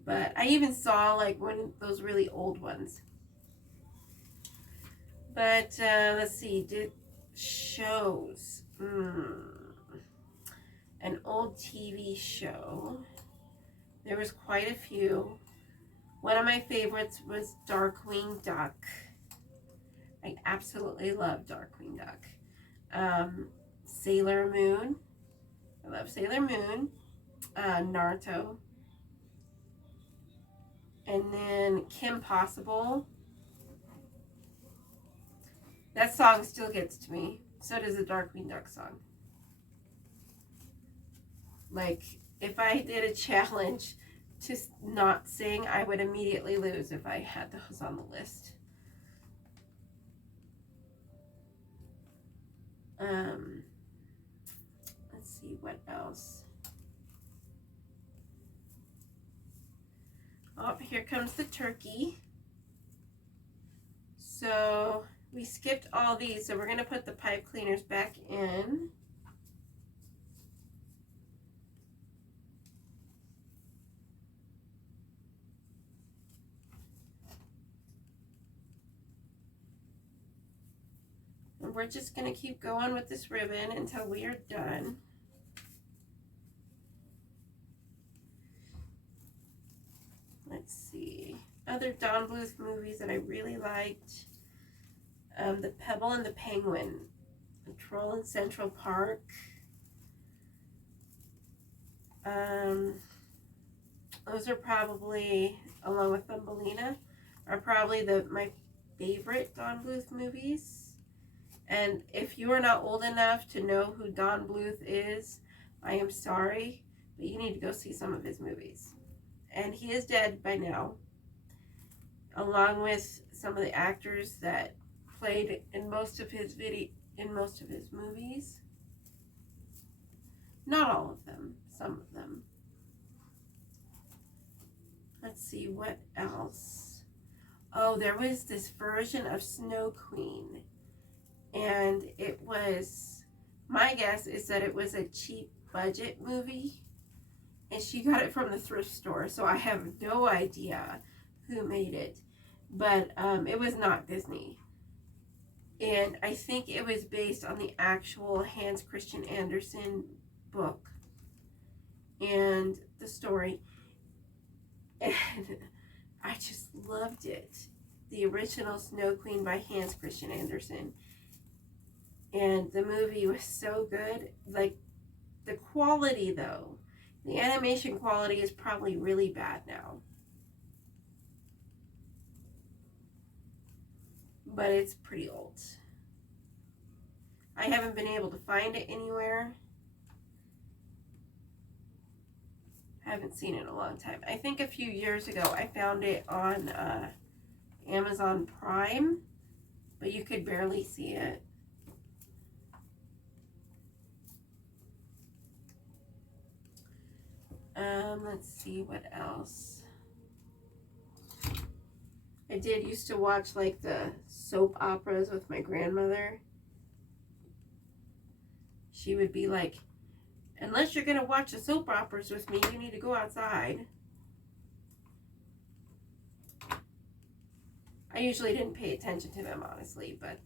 But I even saw, like, one of those really old ones. But let's see, shows. An old TV show. There was quite a few. One of my favorites was Darkwing Duck. I absolutely love Darkwing Duck. Sailor Moon. I love Sailor Moon. Naruto. And then Kim Possible. That song still gets to me. So does the Darkwing Duck song. Like, if I did a challenge to not sing, I would immediately lose if I had those on the list. Let's see, what else? Oh, here comes the turkey. So we skipped all these, so we're going to put the pipe cleaners back in. we're just going to keep going with this ribbon until we are done. Let's see. Other Don Bluth movies that I really liked. The Pebble and the Penguin. The Troll in Central Park. Those are probably, along with Thumbelina, are probably my favorite Don Bluth movies. And if you are not old enough to know who Don Bluth is, I am sorry, but you need to go see some of his movies. And he is dead by now, along with some of the actors that played in most of his movies. Not all of them, some of them. Let's see, what else? Oh, there was this version of Snow Queen. And it was, my guess is that it was a cheap budget movie. And she got it from the thrift store. So I have no idea who made it. But it was not Disney. And I think it was based on the actual Hans Christian Andersen book. And the story. And I just loved it. The original Snow Queen by Hans Christian Andersen. And the movie was so good. Like, the quality, though. The animation quality is probably really bad now. But it's pretty old. I haven't been able to find it anywhere. Haven't seen it in a long time. I think a few years ago I found it on Amazon Prime, but you could barely see it. Let's see what else. I did used to watch like the soap operas with my grandmother. She would be like, unless you're going to watch the soap operas with me, you need to go outside. I usually didn't pay attention to them, honestly, but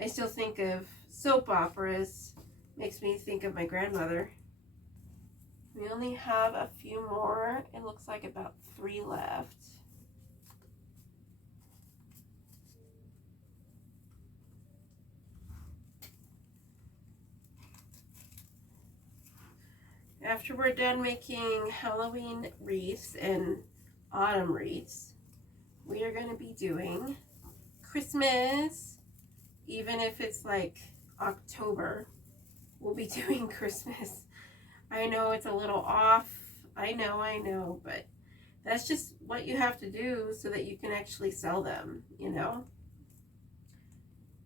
I still think of soap operas. Makes me think of my grandmother. We only have a few more. It looks like about 3 left. After we're done making Halloween wreaths and autumn wreaths, we are going to be doing Christmas. Even if it's like October, we'll be doing Christmas. I know it's a little off. I know, but that's just what you have to do so that you can actually sell them, you know?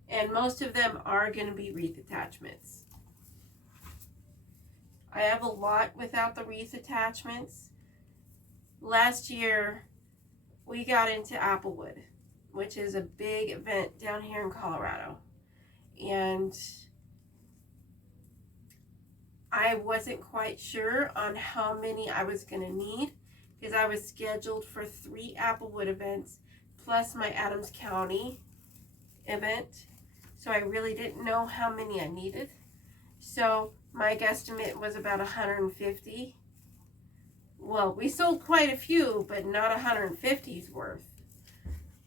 And most of them are going to be wreath attachments. I have a lot without the wreath attachments. Last year, we got into Applewood, which is a big event down here in Colorado. And I wasn't quite sure on how many I was going to need because I was scheduled for 3 Applewood events plus my Adams County event. So I really didn't know how many I needed. So my guesstimate was about 150. Well, we sold quite a few, but not 150's worth.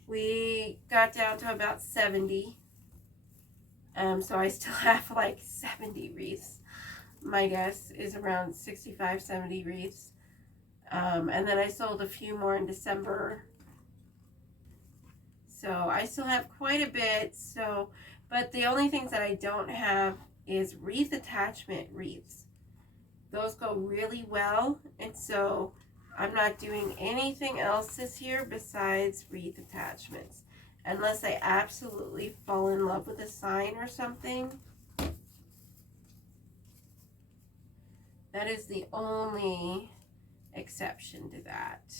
We got down to about 70. So I still have like 70 wreaths. My guess is around 65, 70 wreaths. And then I sold a few more in December. So I still have quite a bit. So, but the only things that I don't have is wreath attachment wreaths. Those go really well. And so I'm not doing anything else this year besides wreath attachments. Unless I absolutely fall in love with a sign or something. That is the only exception to that.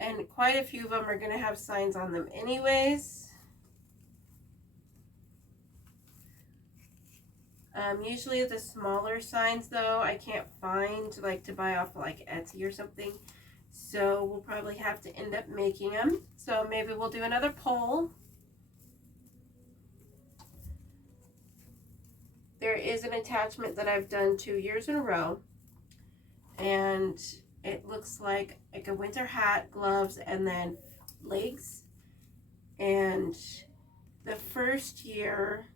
And quite a few of them are going to have signs on them anyways. Usually the smaller signs though, I can't find like to buy off like Etsy or something. So we'll probably have to end up making them. So maybe we'll do another poll. There is an attachment that I've done 2 years in a row. And it looks like a winter hat, gloves, and then legs. And the first year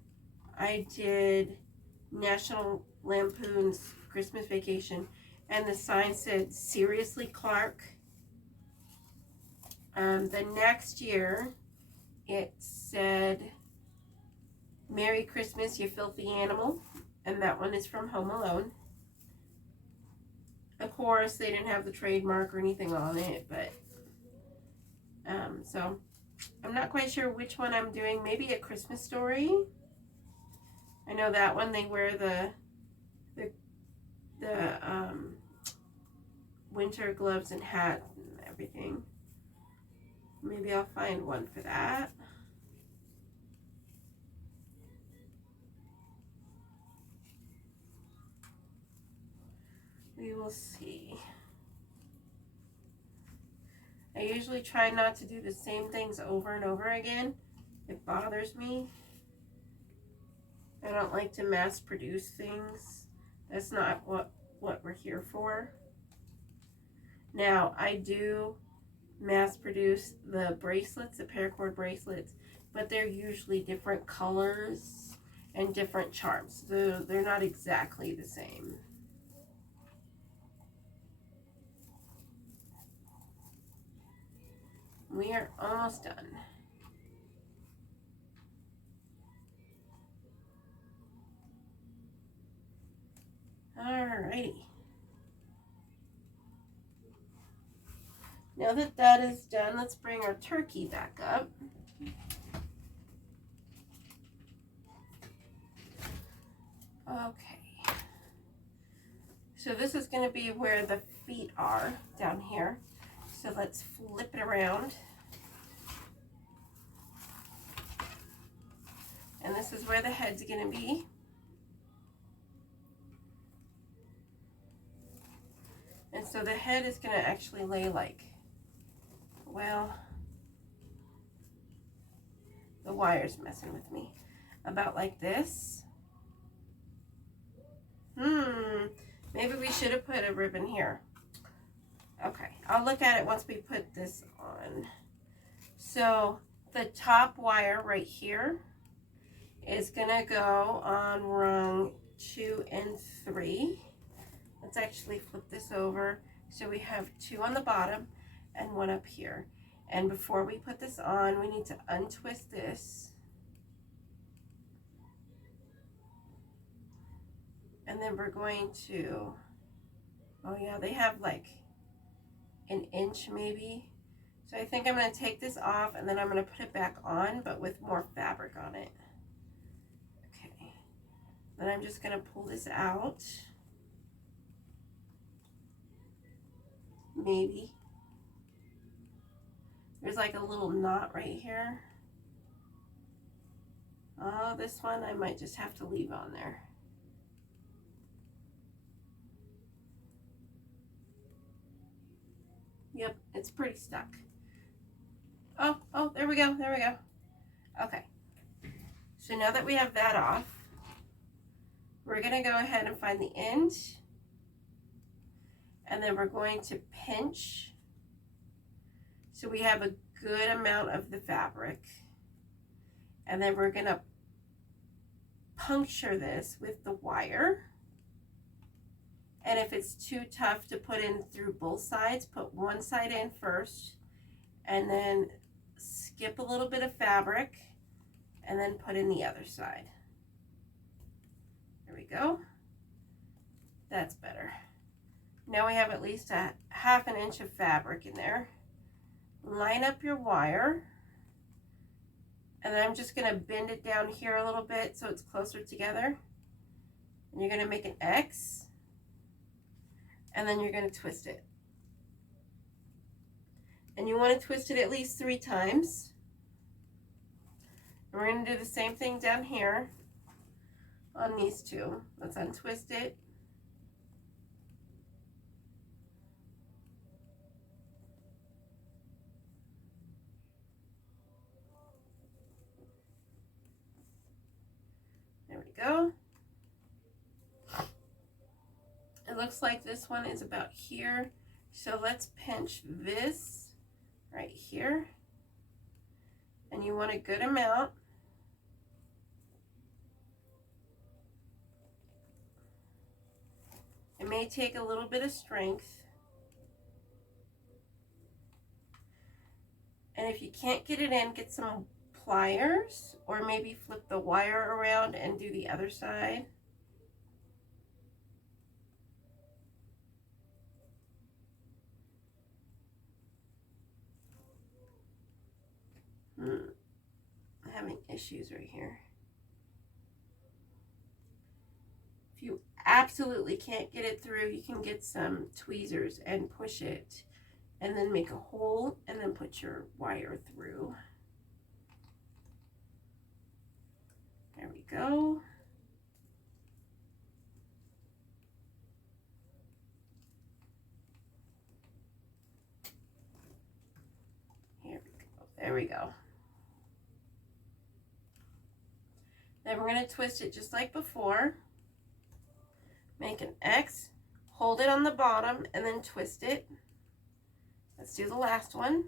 I did National Lampoon's Christmas Vacation, and the sign said, "Seriously, Clark?" The next year it said, "Merry Christmas, you filthy animal," and that one is from Home Alone. Of course, they didn't have the trademark or anything on it, but so I'm not quite sure which one I'm doing. Maybe A Christmas Story. I know that one they wear the winter gloves and hat and everything. Maybe I'll find one for that. We will see. I usually try not to do the same things over and over again. It bothers me. I don't like to mass produce things. That's not what we're here for. Now, I do mass produce the bracelets, the paracord bracelets, but they're usually different colors and different charms. So they're not exactly the same. We are almost done. Alrighty. Now that that is done, let's bring our turkey back up. Okay. So this is going to be where the feet are down here. So let's flip it around. And this is where the head's going to be. And so the head is going to actually lay like, well, the wire's messing with me. About like this. Maybe we should have put a ribbon here. Okay, I'll look at it once we put this on. So the top wire right here is gonna go on rung 2 and 3. Let's actually flip this over. So we have 2 on the bottom and 1 up here. And before we put this on, we need to untwist this. And then we're going to, oh yeah, they have like an inch maybe. So I think I'm going to take this off and then I'm going to put it back on, but with more fabric on it. Okay. Then I'm just going to pull this out. Maybe. There's like a little knot right here. Oh, this one I might just have to leave on there. Yep, it's pretty stuck. Oh, there we go, there we go. Okay, so now that we have that off, we're gonna go ahead and find the end, and then we're going to pinch so we have a good amount of the fabric, and then we're gonna puncture this with the wire. And if it's too tough to put in through both sides, put one side in first and then skip a little bit of fabric and then put in the other side. There we go. That's better. Now we have at least a ½ inch of fabric in there. Line up your wire. And then I'm just going to bend it down here a little bit so it's closer together. And you're going to make an X. And then you're going to twist it. And you want to twist it at least 3 times. And we're going to do the same thing down here. on these two. Let's untwist it. There we go. It looks like this one is about here. So let's pinch this right here. And you want a good amount. It may take a little bit of strength. And if you can't get it in, get some pliers, or maybe flip the wire around and do the other side. I'm having issues right here. If you absolutely can't get it through, you can get some tweezers and push it, and then make a hole, and then put your wire through. There we go. Here we go. There we go. Then we're going to twist it just like before. Make an X, hold it on the bottom, and then twist it. Let's do the last one.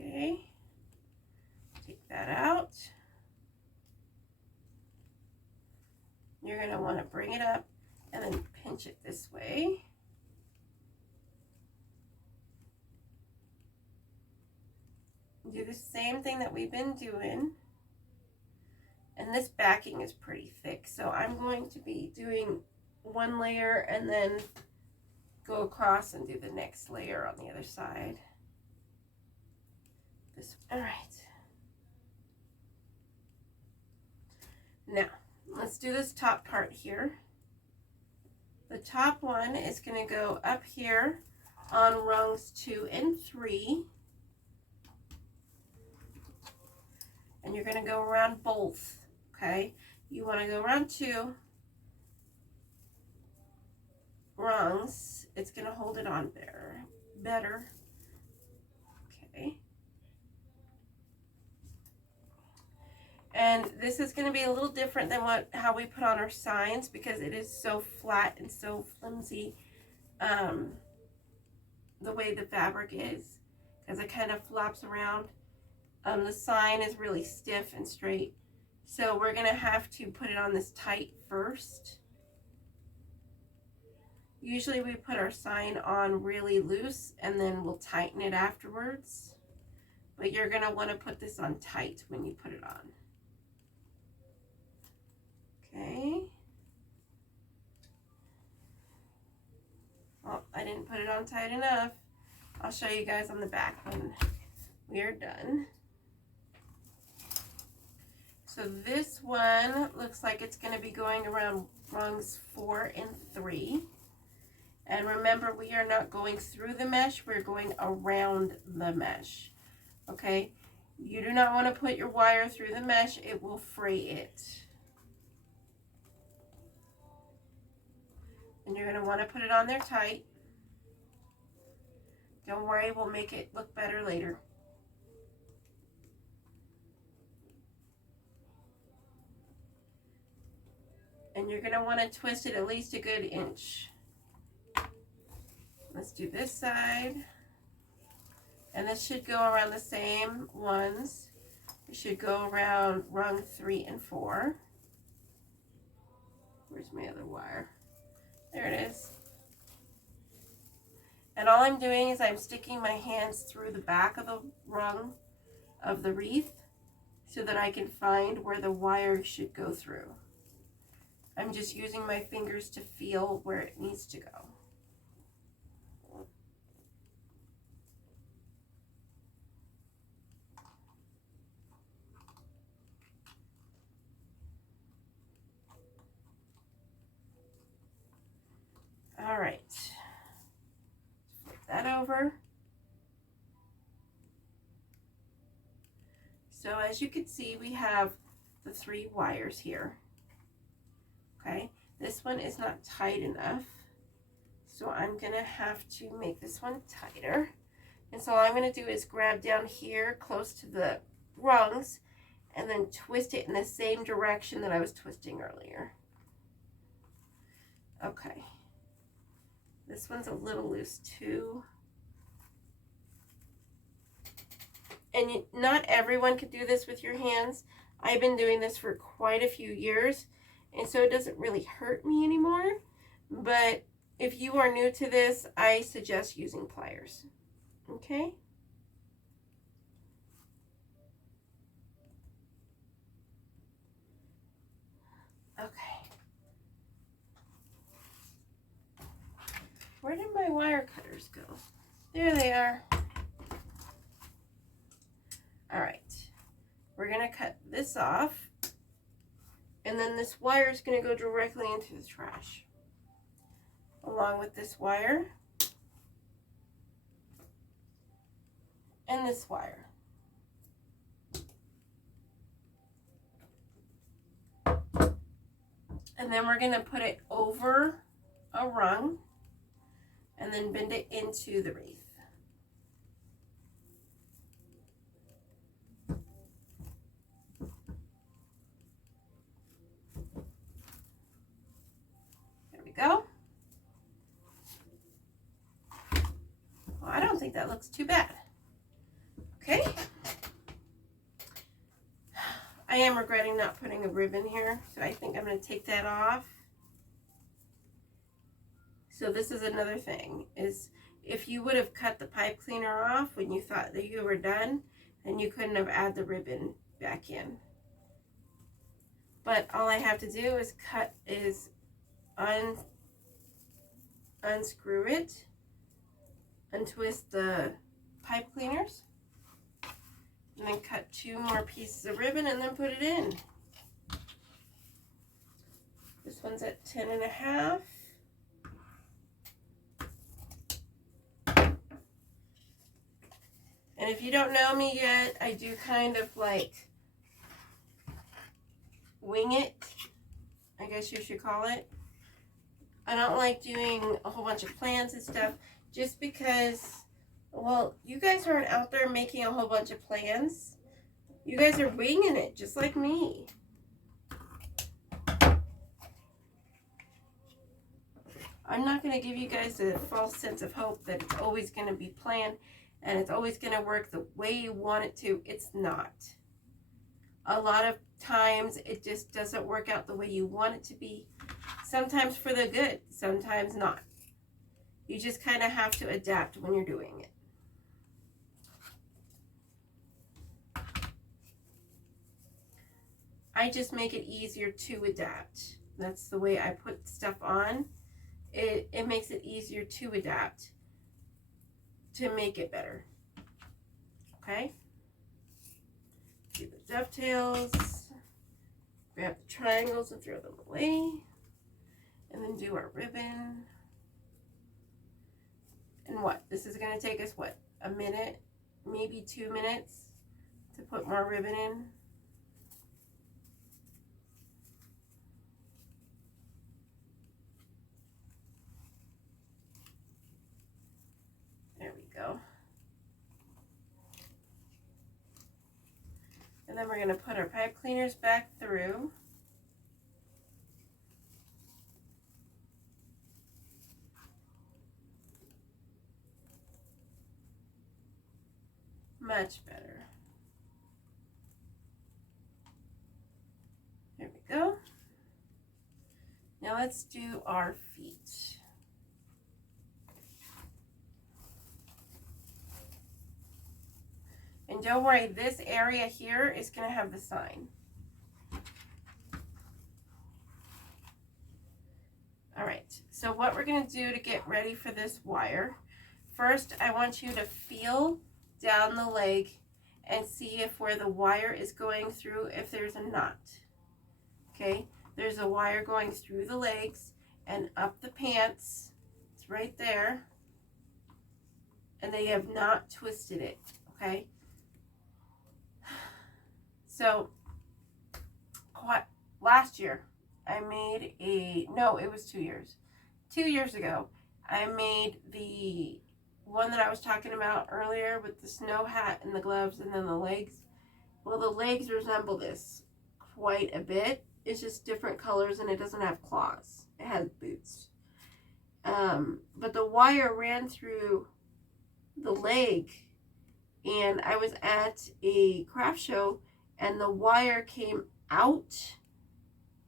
Okay, take that out. You're going to want to bring it up and then pinch it this way. Do the same thing that we've been doing. And this backing is pretty thick, so I'm going to be doing one layer and then go across and do the next layer on the other side. All right. Now, let's do this top part here. The top one is going to go up here on rungs 2 and 3. And you're going to go around both, okay? You want to go around 2 rungs. It's going to hold it on better. Okay. And this is going to be a little different than how we put on our signs, because it is so flat and so flimsy, the way the fabric is, because it kind of flops around. The sign is really stiff and straight, so we're going to have to put it on this tight first. Usually we put our sign on really loose and then we'll tighten it afterwards, but you're going to want to put this on tight when you put it on. Okay. Oh, I didn't put it on tight enough. I'll show you guys on the back when we are done. So this one looks like it's going to be going around rungs 4 and 3. And remember, we are not going through the mesh, we're going around the mesh. Okay? You do not want to put your wire through the mesh, it will fray it. And you're going to want to put it on there tight. Don't worry, we'll make it look better later. And you're going to want to twist it at least a good inch. Let's do this side. And this should go around the same ones. It should go around rung 3 and 4. Where's my other wire? There it is. And all I'm doing is I'm sticking my hands through the back of the rung of the wreath so that I can find where the wire should go through. I'm just using my fingers to feel where it needs to go. All right. Flip that over. So as you can see, we have the 3 wires here. Okay, this one is not tight enough, so I'm gonna have to make this one tighter. And so all I'm gonna do is grab down here close to the rungs and then twist it in the same direction that I was twisting earlier. Okay, this one's a little loose too. And not everyone can do this with your hands. I've been doing this for quite a few years, and so it doesn't really hurt me anymore. But if you are new to this, I suggest using pliers. Okay? Okay. Where did my wire cutters go? There they are. All right. We're going to cut this off, and then this wire is going to go directly into the trash, along with this wire and this wire. And then we're going to put it over a rung and then bend it into the wreath. There we go. Well, I don't think that looks too bad. Okay. I am regretting not putting a ribbon here, so I think I'm going to take that off. So this is another thing, is if you would have cut the pipe cleaner off when you thought that you were done, then you couldn't have added the ribbon back in. But all I have to do is unscrew it, untwist the pipe cleaners, and then cut 2 more pieces of ribbon and then put it in. This one's at 10.5. And if you don't know me yet, I do kind of like wing it, I guess you should call it. I don't like doing a whole bunch of plans and stuff just because, well, you guys aren't out there making a whole bunch of plans. You guys are winging it just like me. I'm not going to give you guys a false sense of hope that it's always going to be planned and it's always going to work the way you want it to. It's not. A lot of times it just doesn't work out the way you want it to be. Sometimes for the good, sometimes not. You just kind of have to adapt when you're doing it. I just make it easier to adapt. That's the way I put stuff on. It makes it easier to adapt, to make it better. Okay? Do the dovetails, grab the triangles and throw them away, and then do our ribbon. And what? This is going to take us, what, a minute, maybe 2 minutes to put more ribbon in. There we go. And then we're going to put our pipe cleaners back through. Much better. There we go. Now let's do our feet. And don't worry, this area here is going to have the sign. All right, so what we're going to do to get ready for this wire, first I want you to feel down the leg and see if where the wire is going through, if there's a knot. Okay, there's a wire going through the legs and up the pants It's right there. And they have not twisted it, okay? So, last year, I made it was 2 years. 2 years ago, I made the one that I was talking about earlier with the snow hat and the gloves and then the legs. Well, the legs resemble this quite a bit. It's just different colors and it doesn't have claws. It has boots. But the wire ran through the leg, and I was at a craft show and the wire came out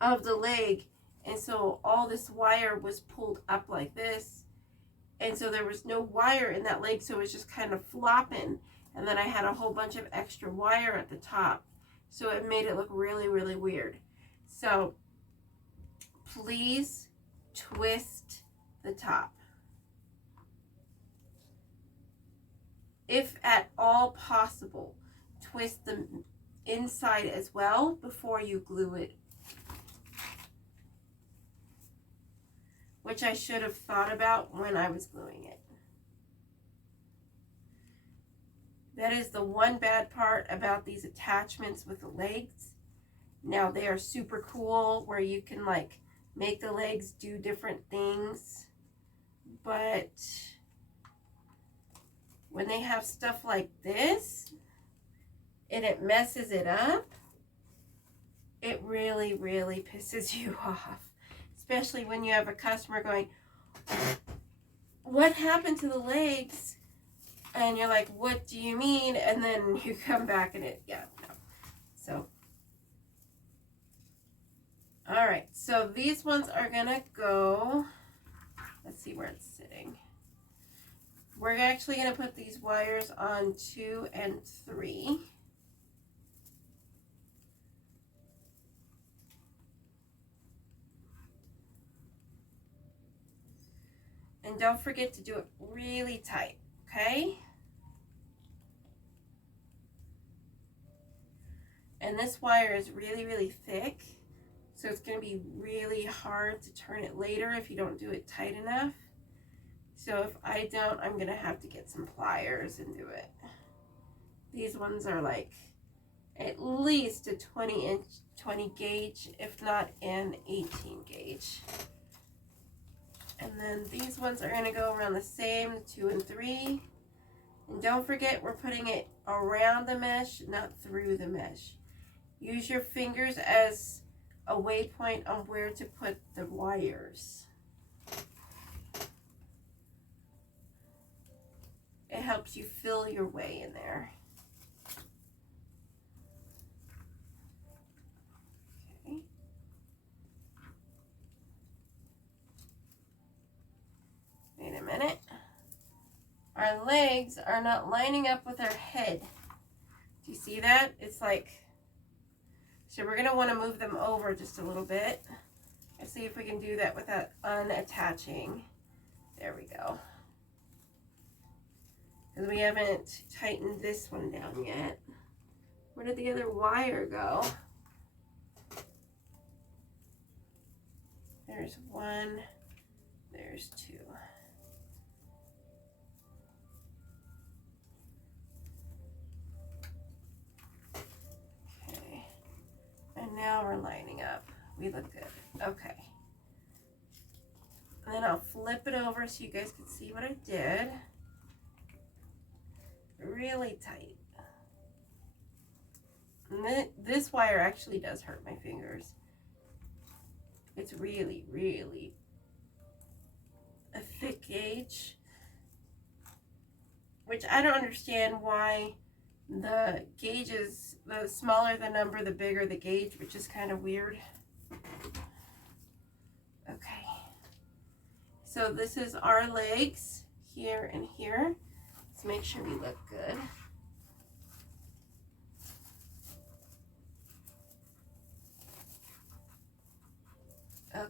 of the leg, and so all this wire was pulled up like this, and so there was no wire in that leg, so it was just kind of flopping, and then I had a whole bunch of extra wire at the top, so it made it look really, really weird. So please twist the top. If at all possible, twist the inside as well before you glue it. Which I should have thought about when I was gluing it. That is the one bad part about these attachments with the legs. Now they are super cool where you can like make the legs do different things. But when they have stuff like this and it messes it up, it really, really pisses you off. Especially when you have a customer going, what happened to the legs? And you're like, what do you mean? And then you come back and no. So, all right. So these ones are going to go, let's see where it's sitting. We're actually going to put these wires on 2 and 3. And don't forget to do it really tight, okay? And this wire is really, really thick, so it's going to be really hard to turn it later if you don't do it tight enough. So if I don't, I'm going to have to get some pliers and do it. These ones are like at least a 20 gauge, if not an 18 gauge. And then these ones are going to go around the same, 2 and 3. And don't forget, we're putting it around the mesh, not through the mesh. Use your fingers as a waypoint on where to put the wires. It helps you feel your way in there. Okay. Wait a minute. Our legs are not lining up with our head. Do you see that? It's like, so we're going to want to move them over just a little bit. Let's see if we can do that without unattaching. There we go. Because we haven't tightened this one down yet. Where did the other wire go? There's 1, there's 2. Okay, and now we're lining up. We look good. Okay. And then I'll flip it over so you guys can see what I did. Really tight. And this wire actually does hurt my fingers. It's really, really a thick gauge, which I don't understand why the gauges, the smaller the number, the bigger the gauge, which is kind of weird. Okay. So this is our legs here and here. Let's make sure we look good. Okay.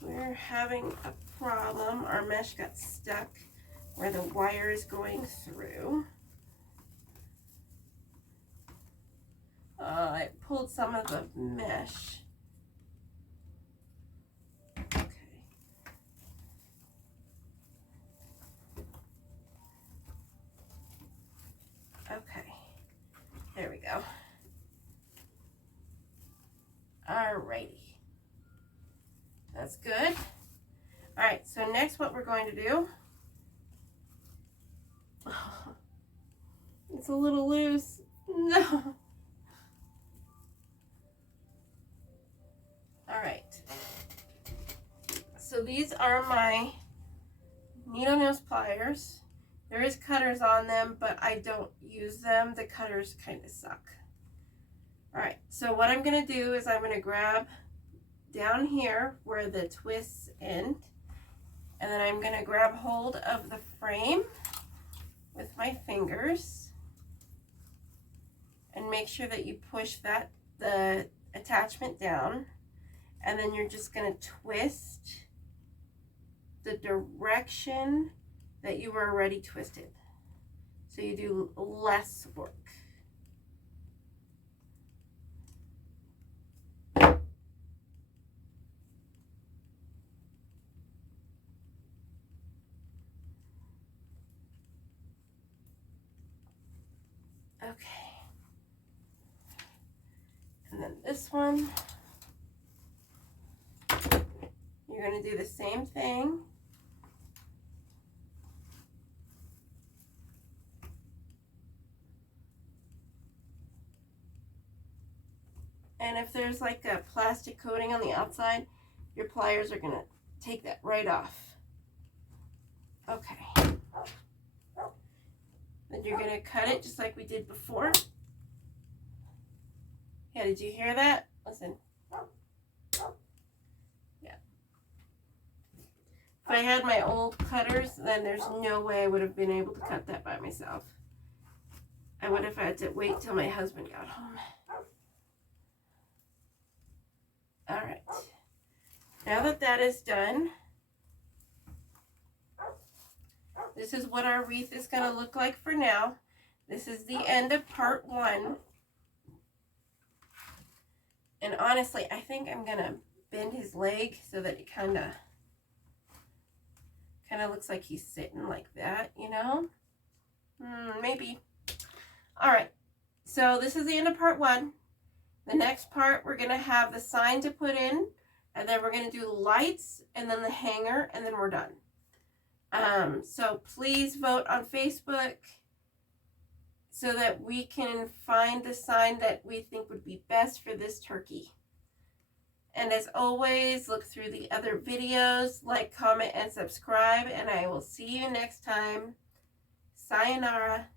We're having a problem. Our mesh got stuck where the wire is going through. I pulled some of the mesh. Okay. Okay. There we go. Alrighty. That's good. Alright, so next what we're going to do, it's a little loose. No. Alright. So these are my needle nose pliers. There is cutters on them, but I don't use them. The cutters kind of suck. Alright, so what I'm going to do is I'm going to grab down here where the twists end, and then I'm going to grab hold of the frame with my fingers and make sure that you push the attachment down, and then you're just going to twist the direction that you were already twisted, so you do less work. Okay, and then this one, you're going to do the same thing. And if there's like a plastic coating on the outside, your pliers are going to take that right off. Okay. Then you're going to cut it just like we did before. Yeah, did you hear that? Listen. Yeah. If I had my old cutters, then there's no way I would have been able to cut that by myself. I would have had to wait till my husband got home. All right. Now that that is done, this is what our wreath is going to look like for now. This is the end of part 1. And honestly, I think I'm going to bend his leg so that it kind of looks like he's sitting like that, you know? Maybe. All right. So this is the end of part 1. The next part, we're going to have the sign to put in, and then we're going to do the lights, and then the hanger, and then we're done. So please vote on Facebook so that we can find the sign that we think would be best for this turkey. And as always, look through the other videos, like, comment, and subscribe, and I will see you next time. Sayonara.